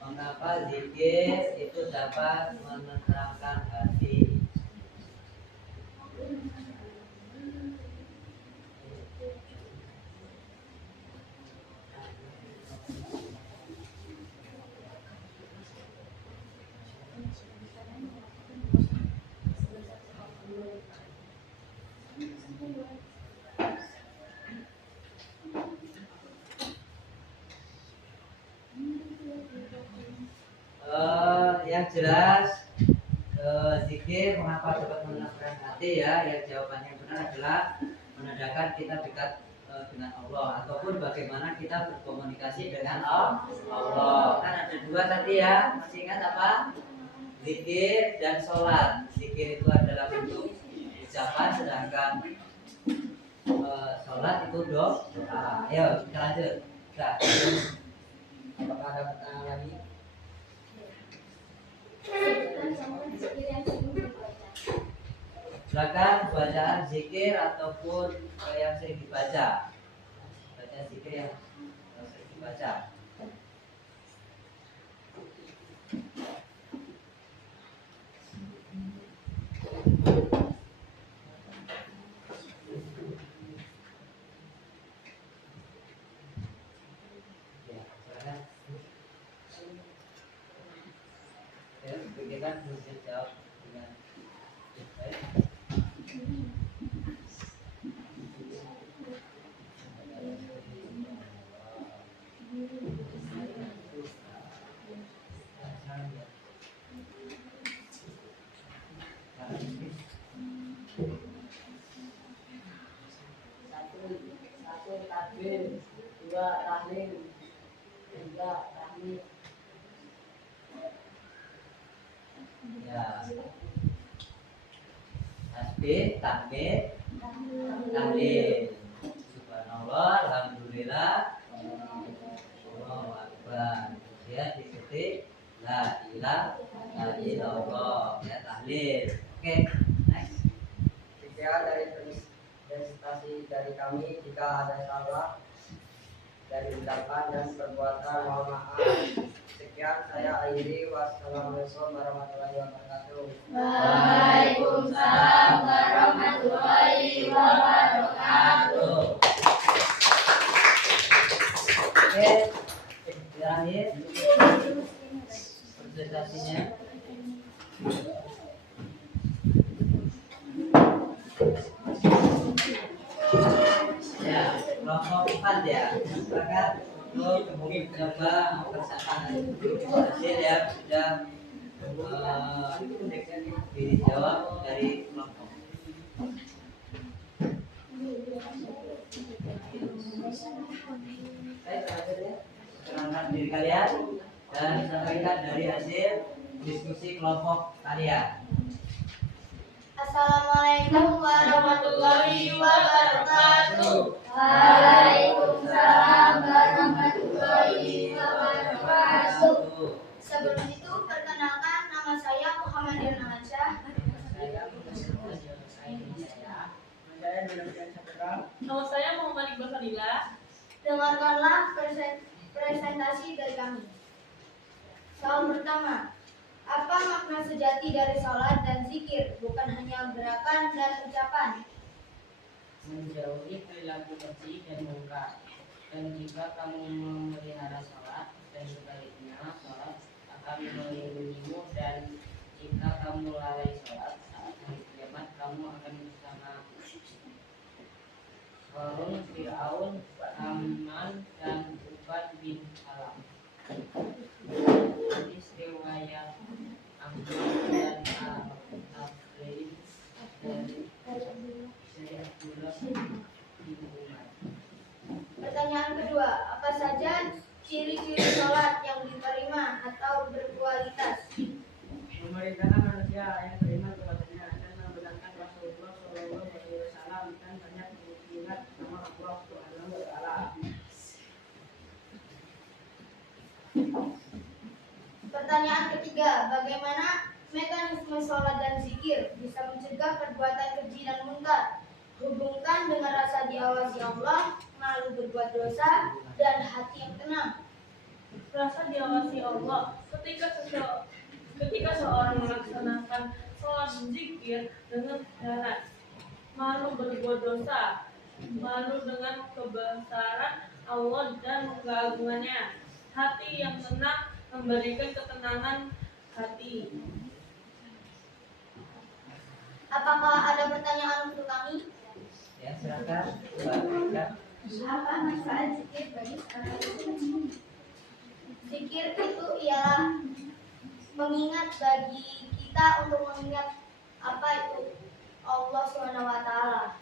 Mengapa zikir itu dapat menenangkan hati? Yang jelas zikir mengapa dapat menenangkan hati ya? Yang jawabannya benar adalah menandakan kita dekat dengan Allah ataupun bagaimana kita berkomunikasi dengan Allah. Kan ada dua tadi ya, masih ingat apa? Zikir dan sholat. Zikir itu adalah bentuk ucapan, sedangkan sholat itu doa. Ayo kita lanjut. Nah, Apakah ada pertanyaan lagi? silakan bacaan zikir ataupun yang sering dibaca. Baca zikir yang sering dibaca. Ya, silakan. Ya, pikirkan bisa jawab dengan baik. Satu takbir, 2 tahlil, 3 tahmid. Ya. Tasbih, takbir, tahlil. Subhanallah, alhamdulillah, Allahu akbar. Kemudian diikuti la ilaha illallah, ya tahlil. Oke, next. Sekian dari presentasi dari kami. Jika ada salah dari ucapan dan perbuatan, mohon maaf. Sekian, saya akhiri. Wassalamualaikum warahmatullahi wabarakatuh. Waalaikumsalam warahmatullahi wabarakatuh. Oke, terakhir presentasinya. Ya, kelompok 4 ya. Silakan untuk mencoba mempersiapkan hasil yang sudah dijawab dari kelompok. Baik, terakhir ya. Kenalkan diri kalian dan sampaikan dari hasil diskusi kelompok kalian. Assalamualaikum warahmatullahi wabarakatuh. Waalaikumsalam warahmatullahi wabarakatuh. Sebelum itu Nurdian Saputra. Nama saya Muhammad Iqbal Fadila. Dengarkanlah presentasi dari kami. Soal pertama, apa makna sejati dari sholat dan zikir, bukan hanya gerakan dan ucapan? Menjauhi perilaku keji dan mungkar. Dan jika kamu memelihara sholat, dan sebaliknya sholat akan melindungimu, dan jika kamu lalai sholat saat hari kiamat, kamu akan bersama Qarun, Fir'aun, Haman, dan Ubad bin Salam. Hadis riwayat Ahmad dan Al-Tabari dari Abdullah bin Umar. Pertanyaan kedua, apa saja ciri-ciri sholat yang diterima atau berkualitas? Memerintahkan manusia yang beriman kepadanya dan membenarkan Rasulullah Shallallahu Alaihi Wasallam dan banyak mengingat nama Allah Subhanahu Wa Taala. Pertanyaan ketiga, bagaimana mekanisme sholat dan zikir bisa mencegah perbuatan keji dan munkar? Hubungkan dengan rasa diawasi Allah, malu berbuat dosa, dan hati yang tenang. Rasa diawasi Allah ketika seorang melaksanakan sholat zikir dengan syarat malu berbuat dosa, malu dengan kebesaran Allah dan keagungannya, hati yang tenang memberikan ketenangan hati. Apakah ada pertanyaan untuk kami? Ya, silakan. Mbak. Apa manfaat zikir bagi seorang muslim? Zikir itu ialah mengingat bagi kita untuk mengingat apa itu Allah Subhanahu wa taala.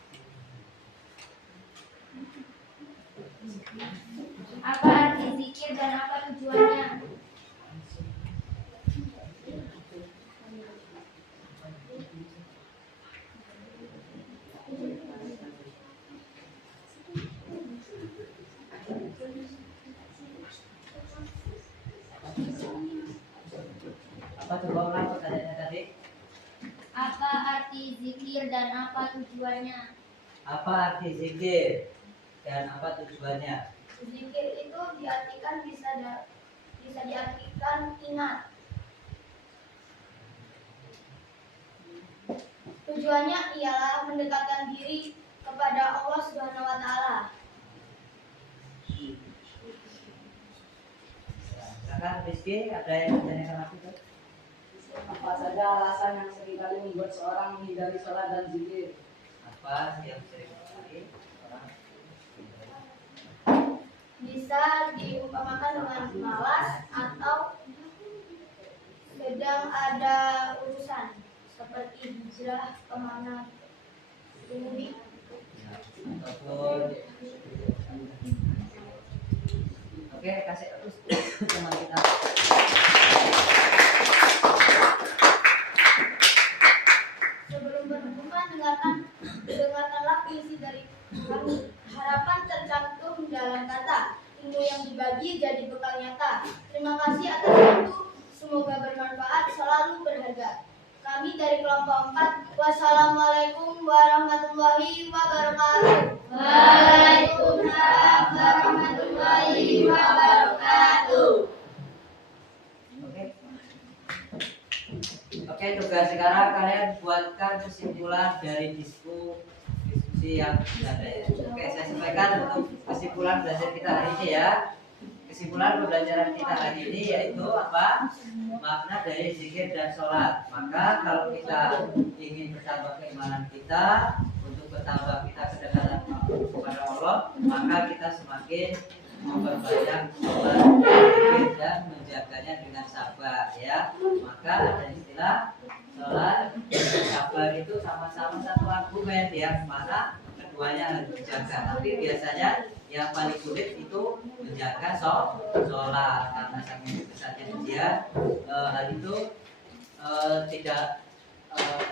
Apa arti zikir dan apa tujuannya? Apa coba ulang pertanyaannya tadi? Apa arti zikir dan apa tujuannya? Apa arti zikir dan apa tujuannya? Zikir itu diartikan bisa diartikan ingat. Tujuannya ialah mendekatkan diri kepada Allah Subhanahu wa taala. Silakan Rizky, ada yang bertanyakan apa itu? Apa saja alasan yang seringkali membuat seorang menghindari sholat dan zikir? Apa yang sering kali orang Bisa diumpamakan dengan malas atau sedang ada urusan seperti hijrah kemana mudik. ataupun oke, kasih terus teman kita. Sebelum berbuka, dengarkanlah puisi dari kami. Harapan tercantum dalam kata, ilmu yang dibagi jadi bekal nyata. Terima kasih atas waktu, semoga bermanfaat, selalu berharga. Kami dari kelompok 4. Wassalamualaikum warahmatullahi wabarakatuh. Waalaikumsalam warahmatullahi wabarakatuh. Oke, tugas sekarang kalian buatkan kesimpulan dari diskusi yang ada ya. Oke, saya sampaikan untuk kesimpulan belajar kita hari ini ya. Kesimpulan pembelajaran kita hari ini yaitu apa? Makna dari zikir dan sholat. Maka kalau kita ingin bertambah keimanan kita, untuk bertambah kita kedekatan kepada Allah, maka kita semakin memperbanyak sholat, zikir dan menjaganya dengan sabar ya. Maka ada istilah sholat dan sabar itu sama-sama satu argumen yang mana keduanya harus dijaga. Tapi biasanya yang paling sulit itu menjaga sholat karena saking besarnya dia hal itu tidak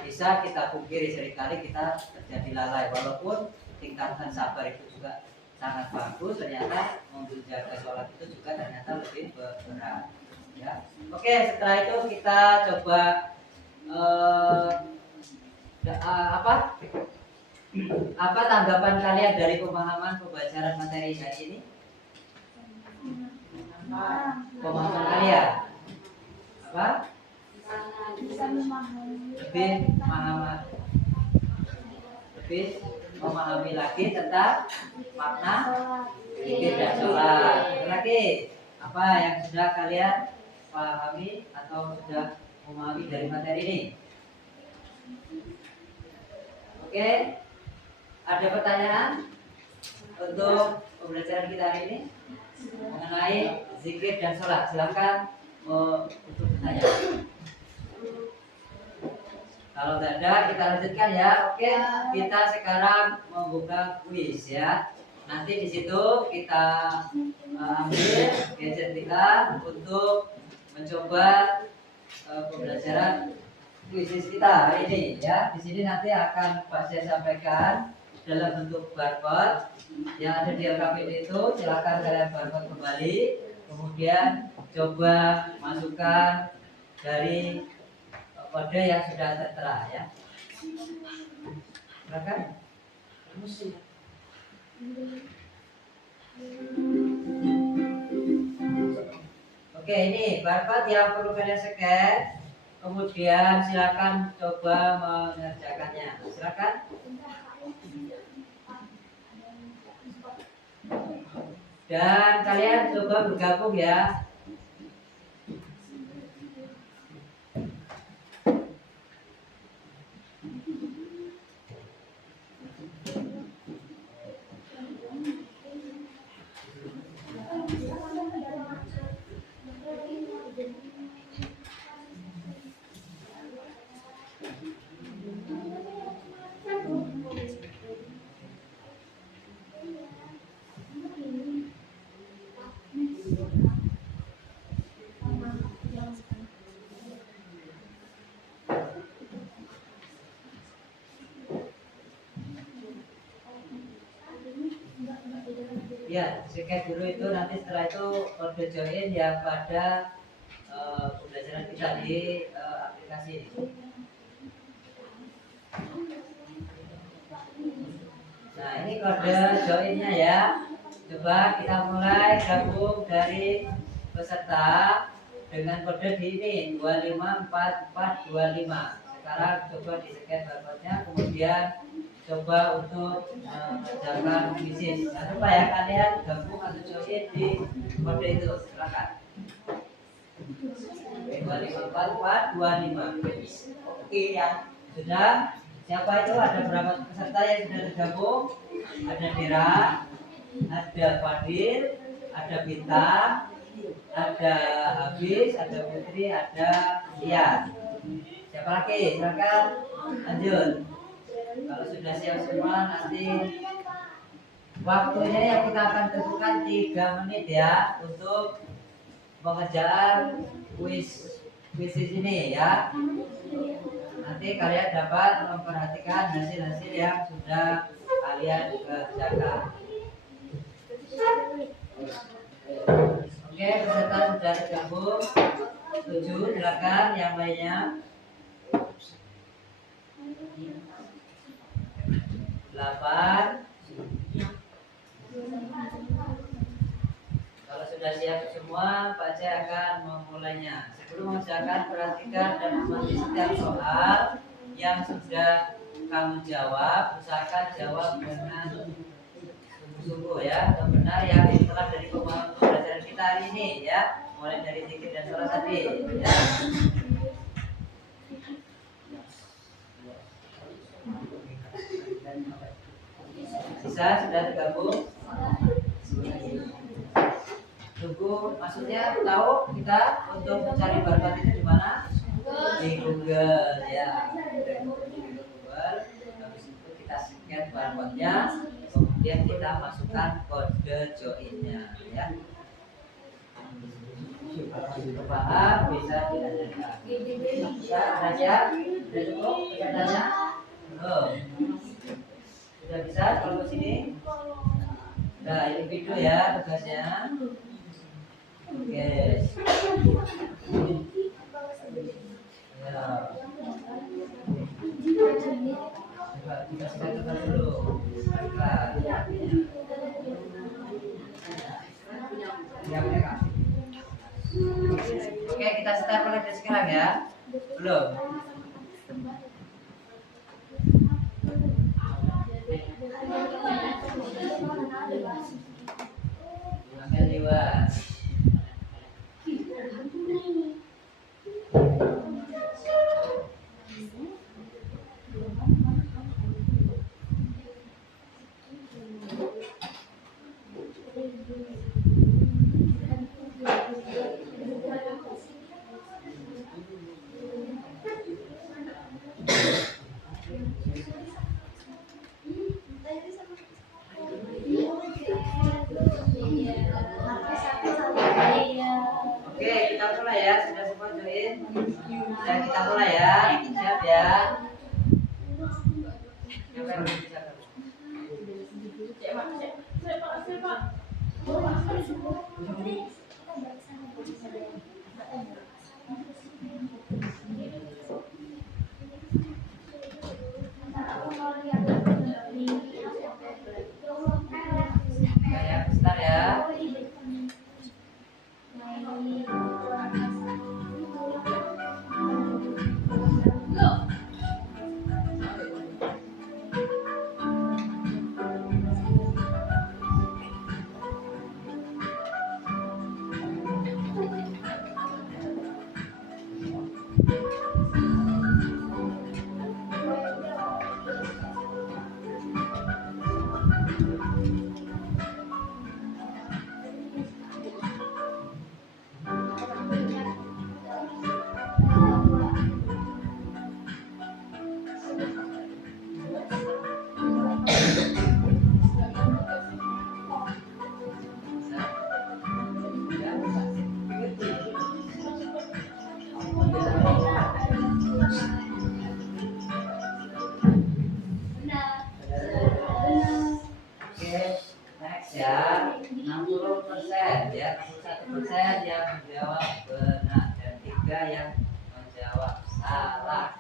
bisa kita pungkiri, seringkali kita terjadi lalai walaupun tingkatan sabar itu juga sangat bagus, ternyata menjaga sholat itu juga ternyata lebih berat ya. Oke, setelah itu kita coba Apa tanggapan kalian dari pemahaman pembelajaran materi hari ini? Pemahaman kalian apa? Bisa memahami. Lebih memahami lagi tentang makna zikir dan sholat. Ada lagi apa yang sudah kalian pahami atau sudah memahami dari materi ini? Oke, ada pertanyaan untuk pembelajaran kita hari ini mengenai zikir dan sholat? Silakan untuk bertanya. Kalau tidak ada, kita lanjutkan ya. Oke, kita sekarang membuka kuis ya. Nanti di situ kita ambil gadget kita untuk mencoba pembelajaran kuis kita hari ini ya. Di sini nanti akan Pak saya sampaikan dalam bentuk barcode yang ada di LKPD itu. Silakan kalian barcode kembali, kemudian coba masukkan dari kode yang sudah tertera ya. Silakan. Oke, ini barcode yang perlu kalian scan. Kemudian silakan coba mengerjakannya. Silakan. Dan kalian coba bergabung ya. Ya, scan dulu itu, nanti setelah itu kode join yang pada pembelajaran kita di aplikasi ini. Nah, ini kode joinnya ya. Coba kita mulai gabung dari peserta dengan kode di ini 254425. Sekarang coba di scan barcode-nya, kemudian coba untuk mengerjakan bisnis. Jangan lupa ya kalian gabung atau join di kode itu. Silakan. 254425. Oke ya. Sudah? Siapa itu? Ada berapa peserta yang sudah tergabung? Ada Dera, ada Fadil, ada Bintang, ada Habis, ada Putri, ada Lian. Siapa lagi? Silakan lanjut. Kalau sudah siap semua, nanti waktunya yang kita akan tentukan 3 menit ya untuk mengerjakan kuis ini ya. Nanti kalian dapat memperhatikan hasil-hasil yang sudah kalian kerjakan. Oke, peserta sudah tergabung 7, silakan yang lainnya. 8. Kalau sudah siap semua, Pak C akan memulainya. Sebelum mengerjakan, perhatikan dan amati setiap soal yang sudah kamu jawab. Usahakan jawab dengan sungguh-sungguh ya, dan benar yang telah dari pemahaman pembelajaran kita hari ini ya, mulai dari zikir dan sholat tadi ya. Bisa sudah tergabung? Tunggu, maksudnya tahu kita untuk mencari barcode itu di mana? Di Google ya. Di Google. Habis itu kita scan barcode-nya, kemudian kita masukkan kode join-nya ya. Kalau paham bisa dilanjutkan. Ya, sudah siap? Sudah cukup pernyataannya? Belum. Sudah bisa kalau ke sini? Nah, ini video ya tugasnya. Oke. Ya. dikasih catatan dulu. Baiklah. Ya, Kak. Oke, kita start mulai dari sekarang ya. Belum. Sampai lewat. Oke, kita mulai ya. Sudah semua join? Dan kita mulai ya. Siap ya. Siapa yang bisa? Cek, Pak. Kayak start ya. Oke, next ya. 60% ya, 61% yang menjawab benar dan 3 yang menjawab salah.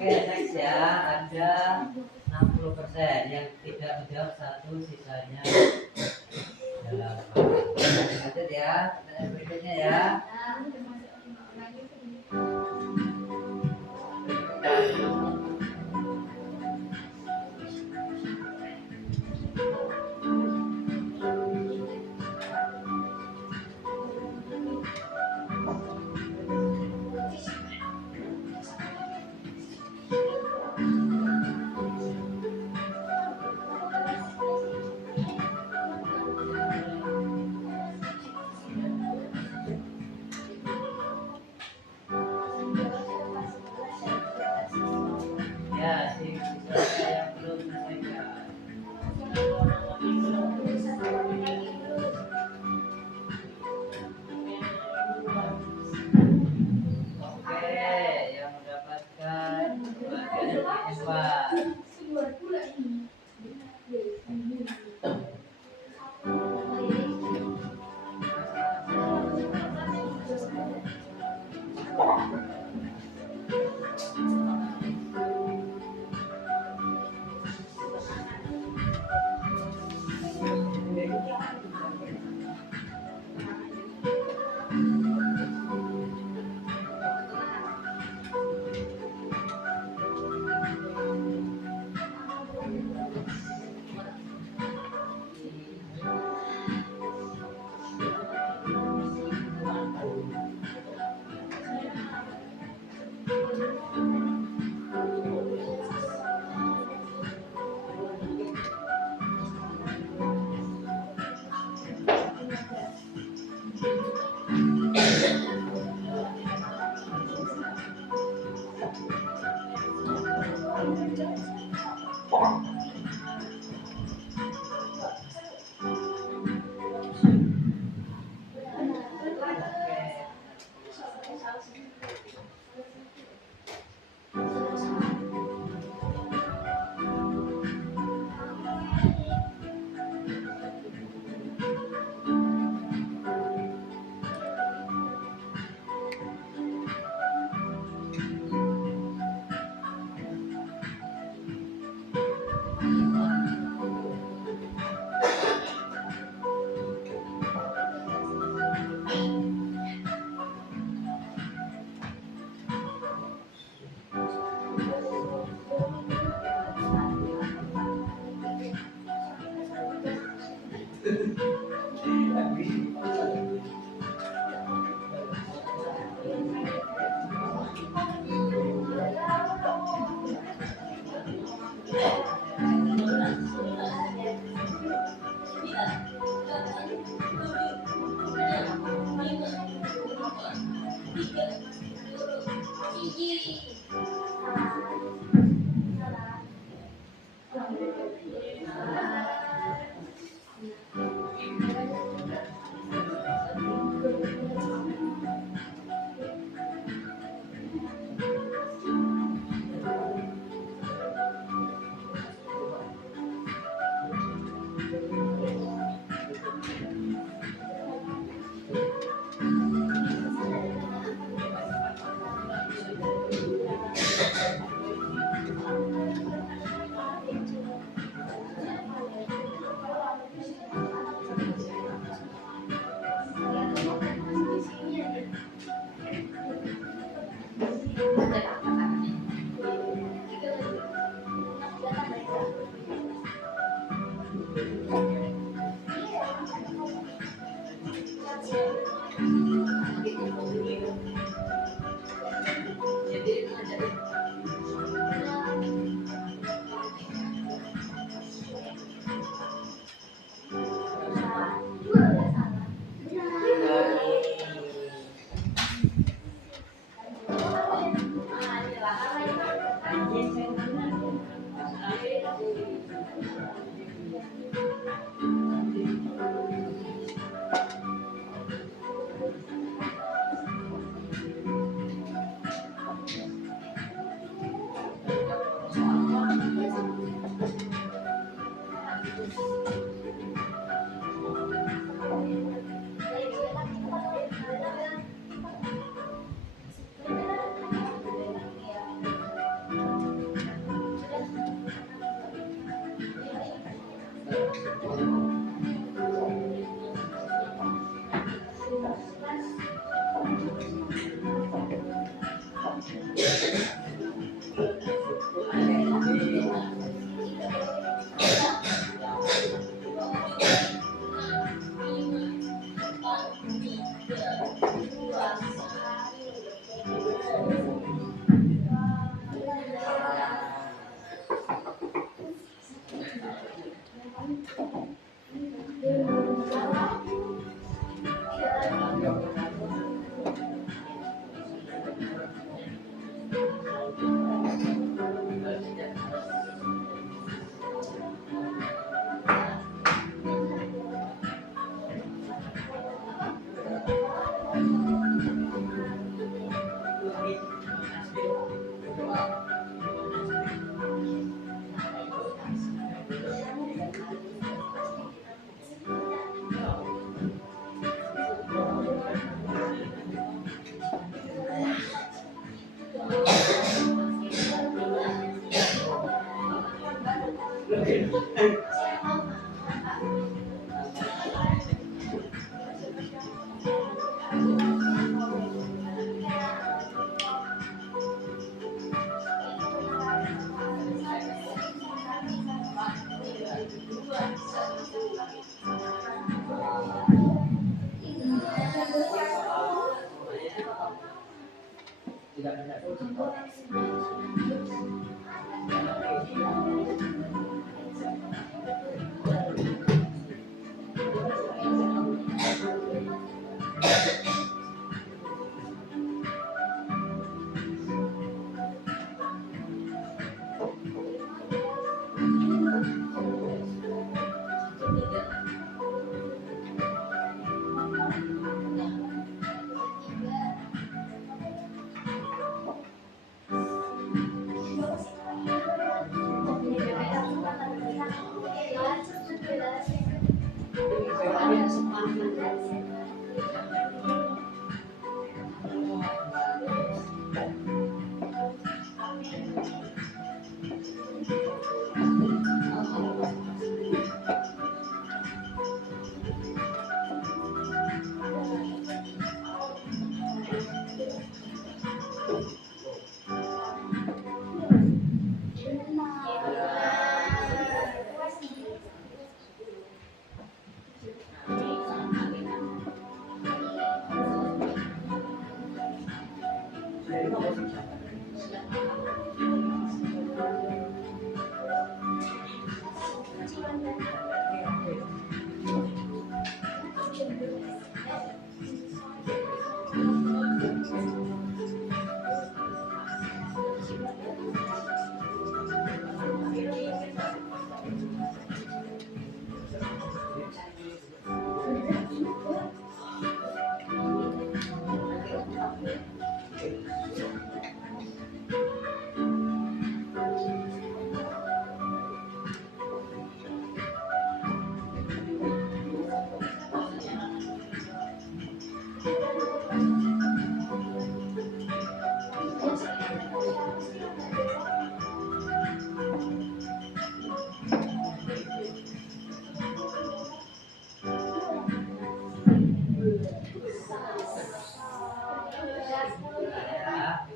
Oke, next ya, ada 60% yang tidak menjawab 1, sisanya 8. Lanjut ya, pertanyaan berikutnya ya.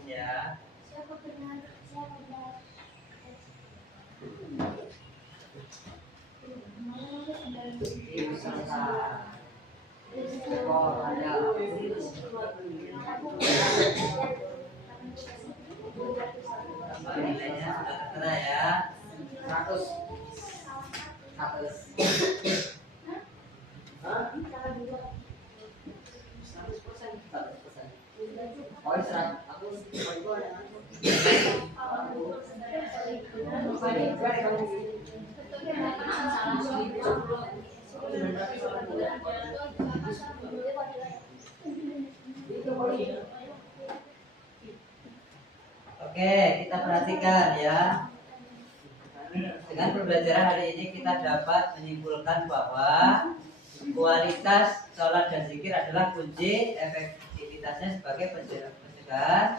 Ya. Siapa benar? Siapa benar? Wisata. Sekolah ada. Tambah nilainya sudah tertera ya. 100. 100. Hah? 100%. Oh, 100. Aku ada. Oke, kita perhatikan ya. Dengan pembelajaran hari ini kita dapat menyimpulkan bahwa kualitas sholat dan zikir adalah kunci efektivitasnya sebagai pencegahan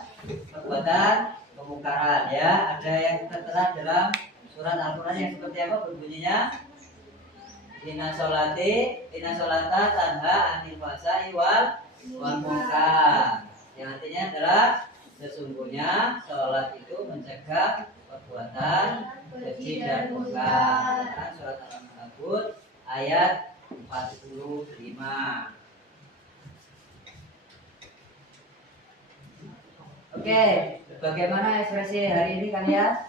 perbuatan kemungkaran ya. Ada yang tertera dalam surat Al-Quran yang seperti apa berbunyinya? Inna sholata tanha anil fahsya'i wal munkar. Yang artinya adalah sesungguhnya sholat itu mencegah perbuatan keji dan munkar. Surat Al-Ankabut ayat 45. Oke, bagaimana ekspresi hari ini kalian?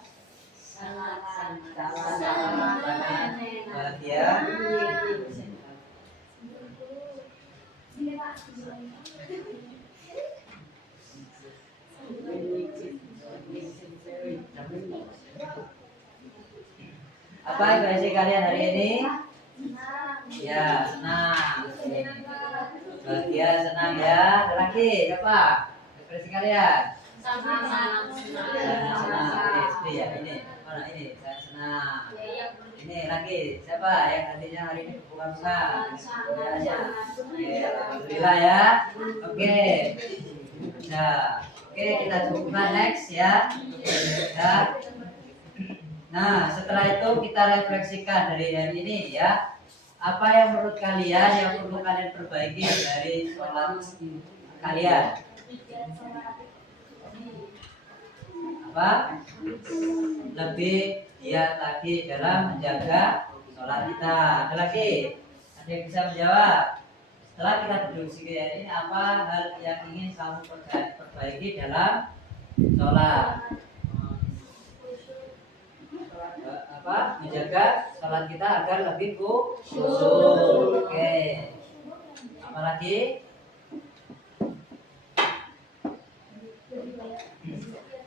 Sama-sama, bahagia. Apa ekspresi kalian hari ini? Ya, senang. Bahagia, senang ya. Ada lagi apa? Ekspresi kalian? Senang. Oke, ya ini. Mana ini? Saya senang. Ini lagi. Siapa yang artinya hari ini berbuka-buka? Oke, alhamdulillah ya. Oke. Nah, oke kita cukupkan next ya. Ya. Nah, setelah itu kita refleksikan dari hari ini ya. Apa yang menurut kalian yang perlu kalian perbaiki dari sholat kalian? Apa? Lebih giat lagi dalam menjaga sholat kita. Ada lagi? Ada yang bisa menjawab? Setelah kita berdiskusi ini, apa hal yang ingin kamu perbaiki dalam sholat? Apa? Menjaga sholat kita agar lebih khusyuk. Oke. Apa lagi?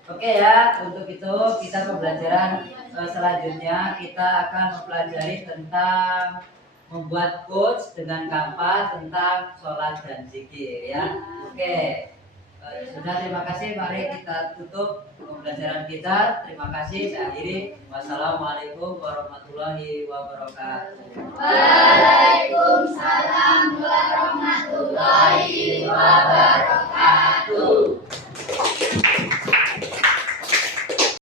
Oke ya, untuk itu kita pembelajaran selanjutnya kita akan mempelajari tentang membuat quotes dengan gampang tentang sholat dan zikir ya. Oke. Sudah, terima kasih. Mari kita tutup pembelajaran kita. Terima kasih. Saya akhiri. Wassalamualaikum warahmatullahi wabarakatuh. Waalaikumsalam warahmatullahi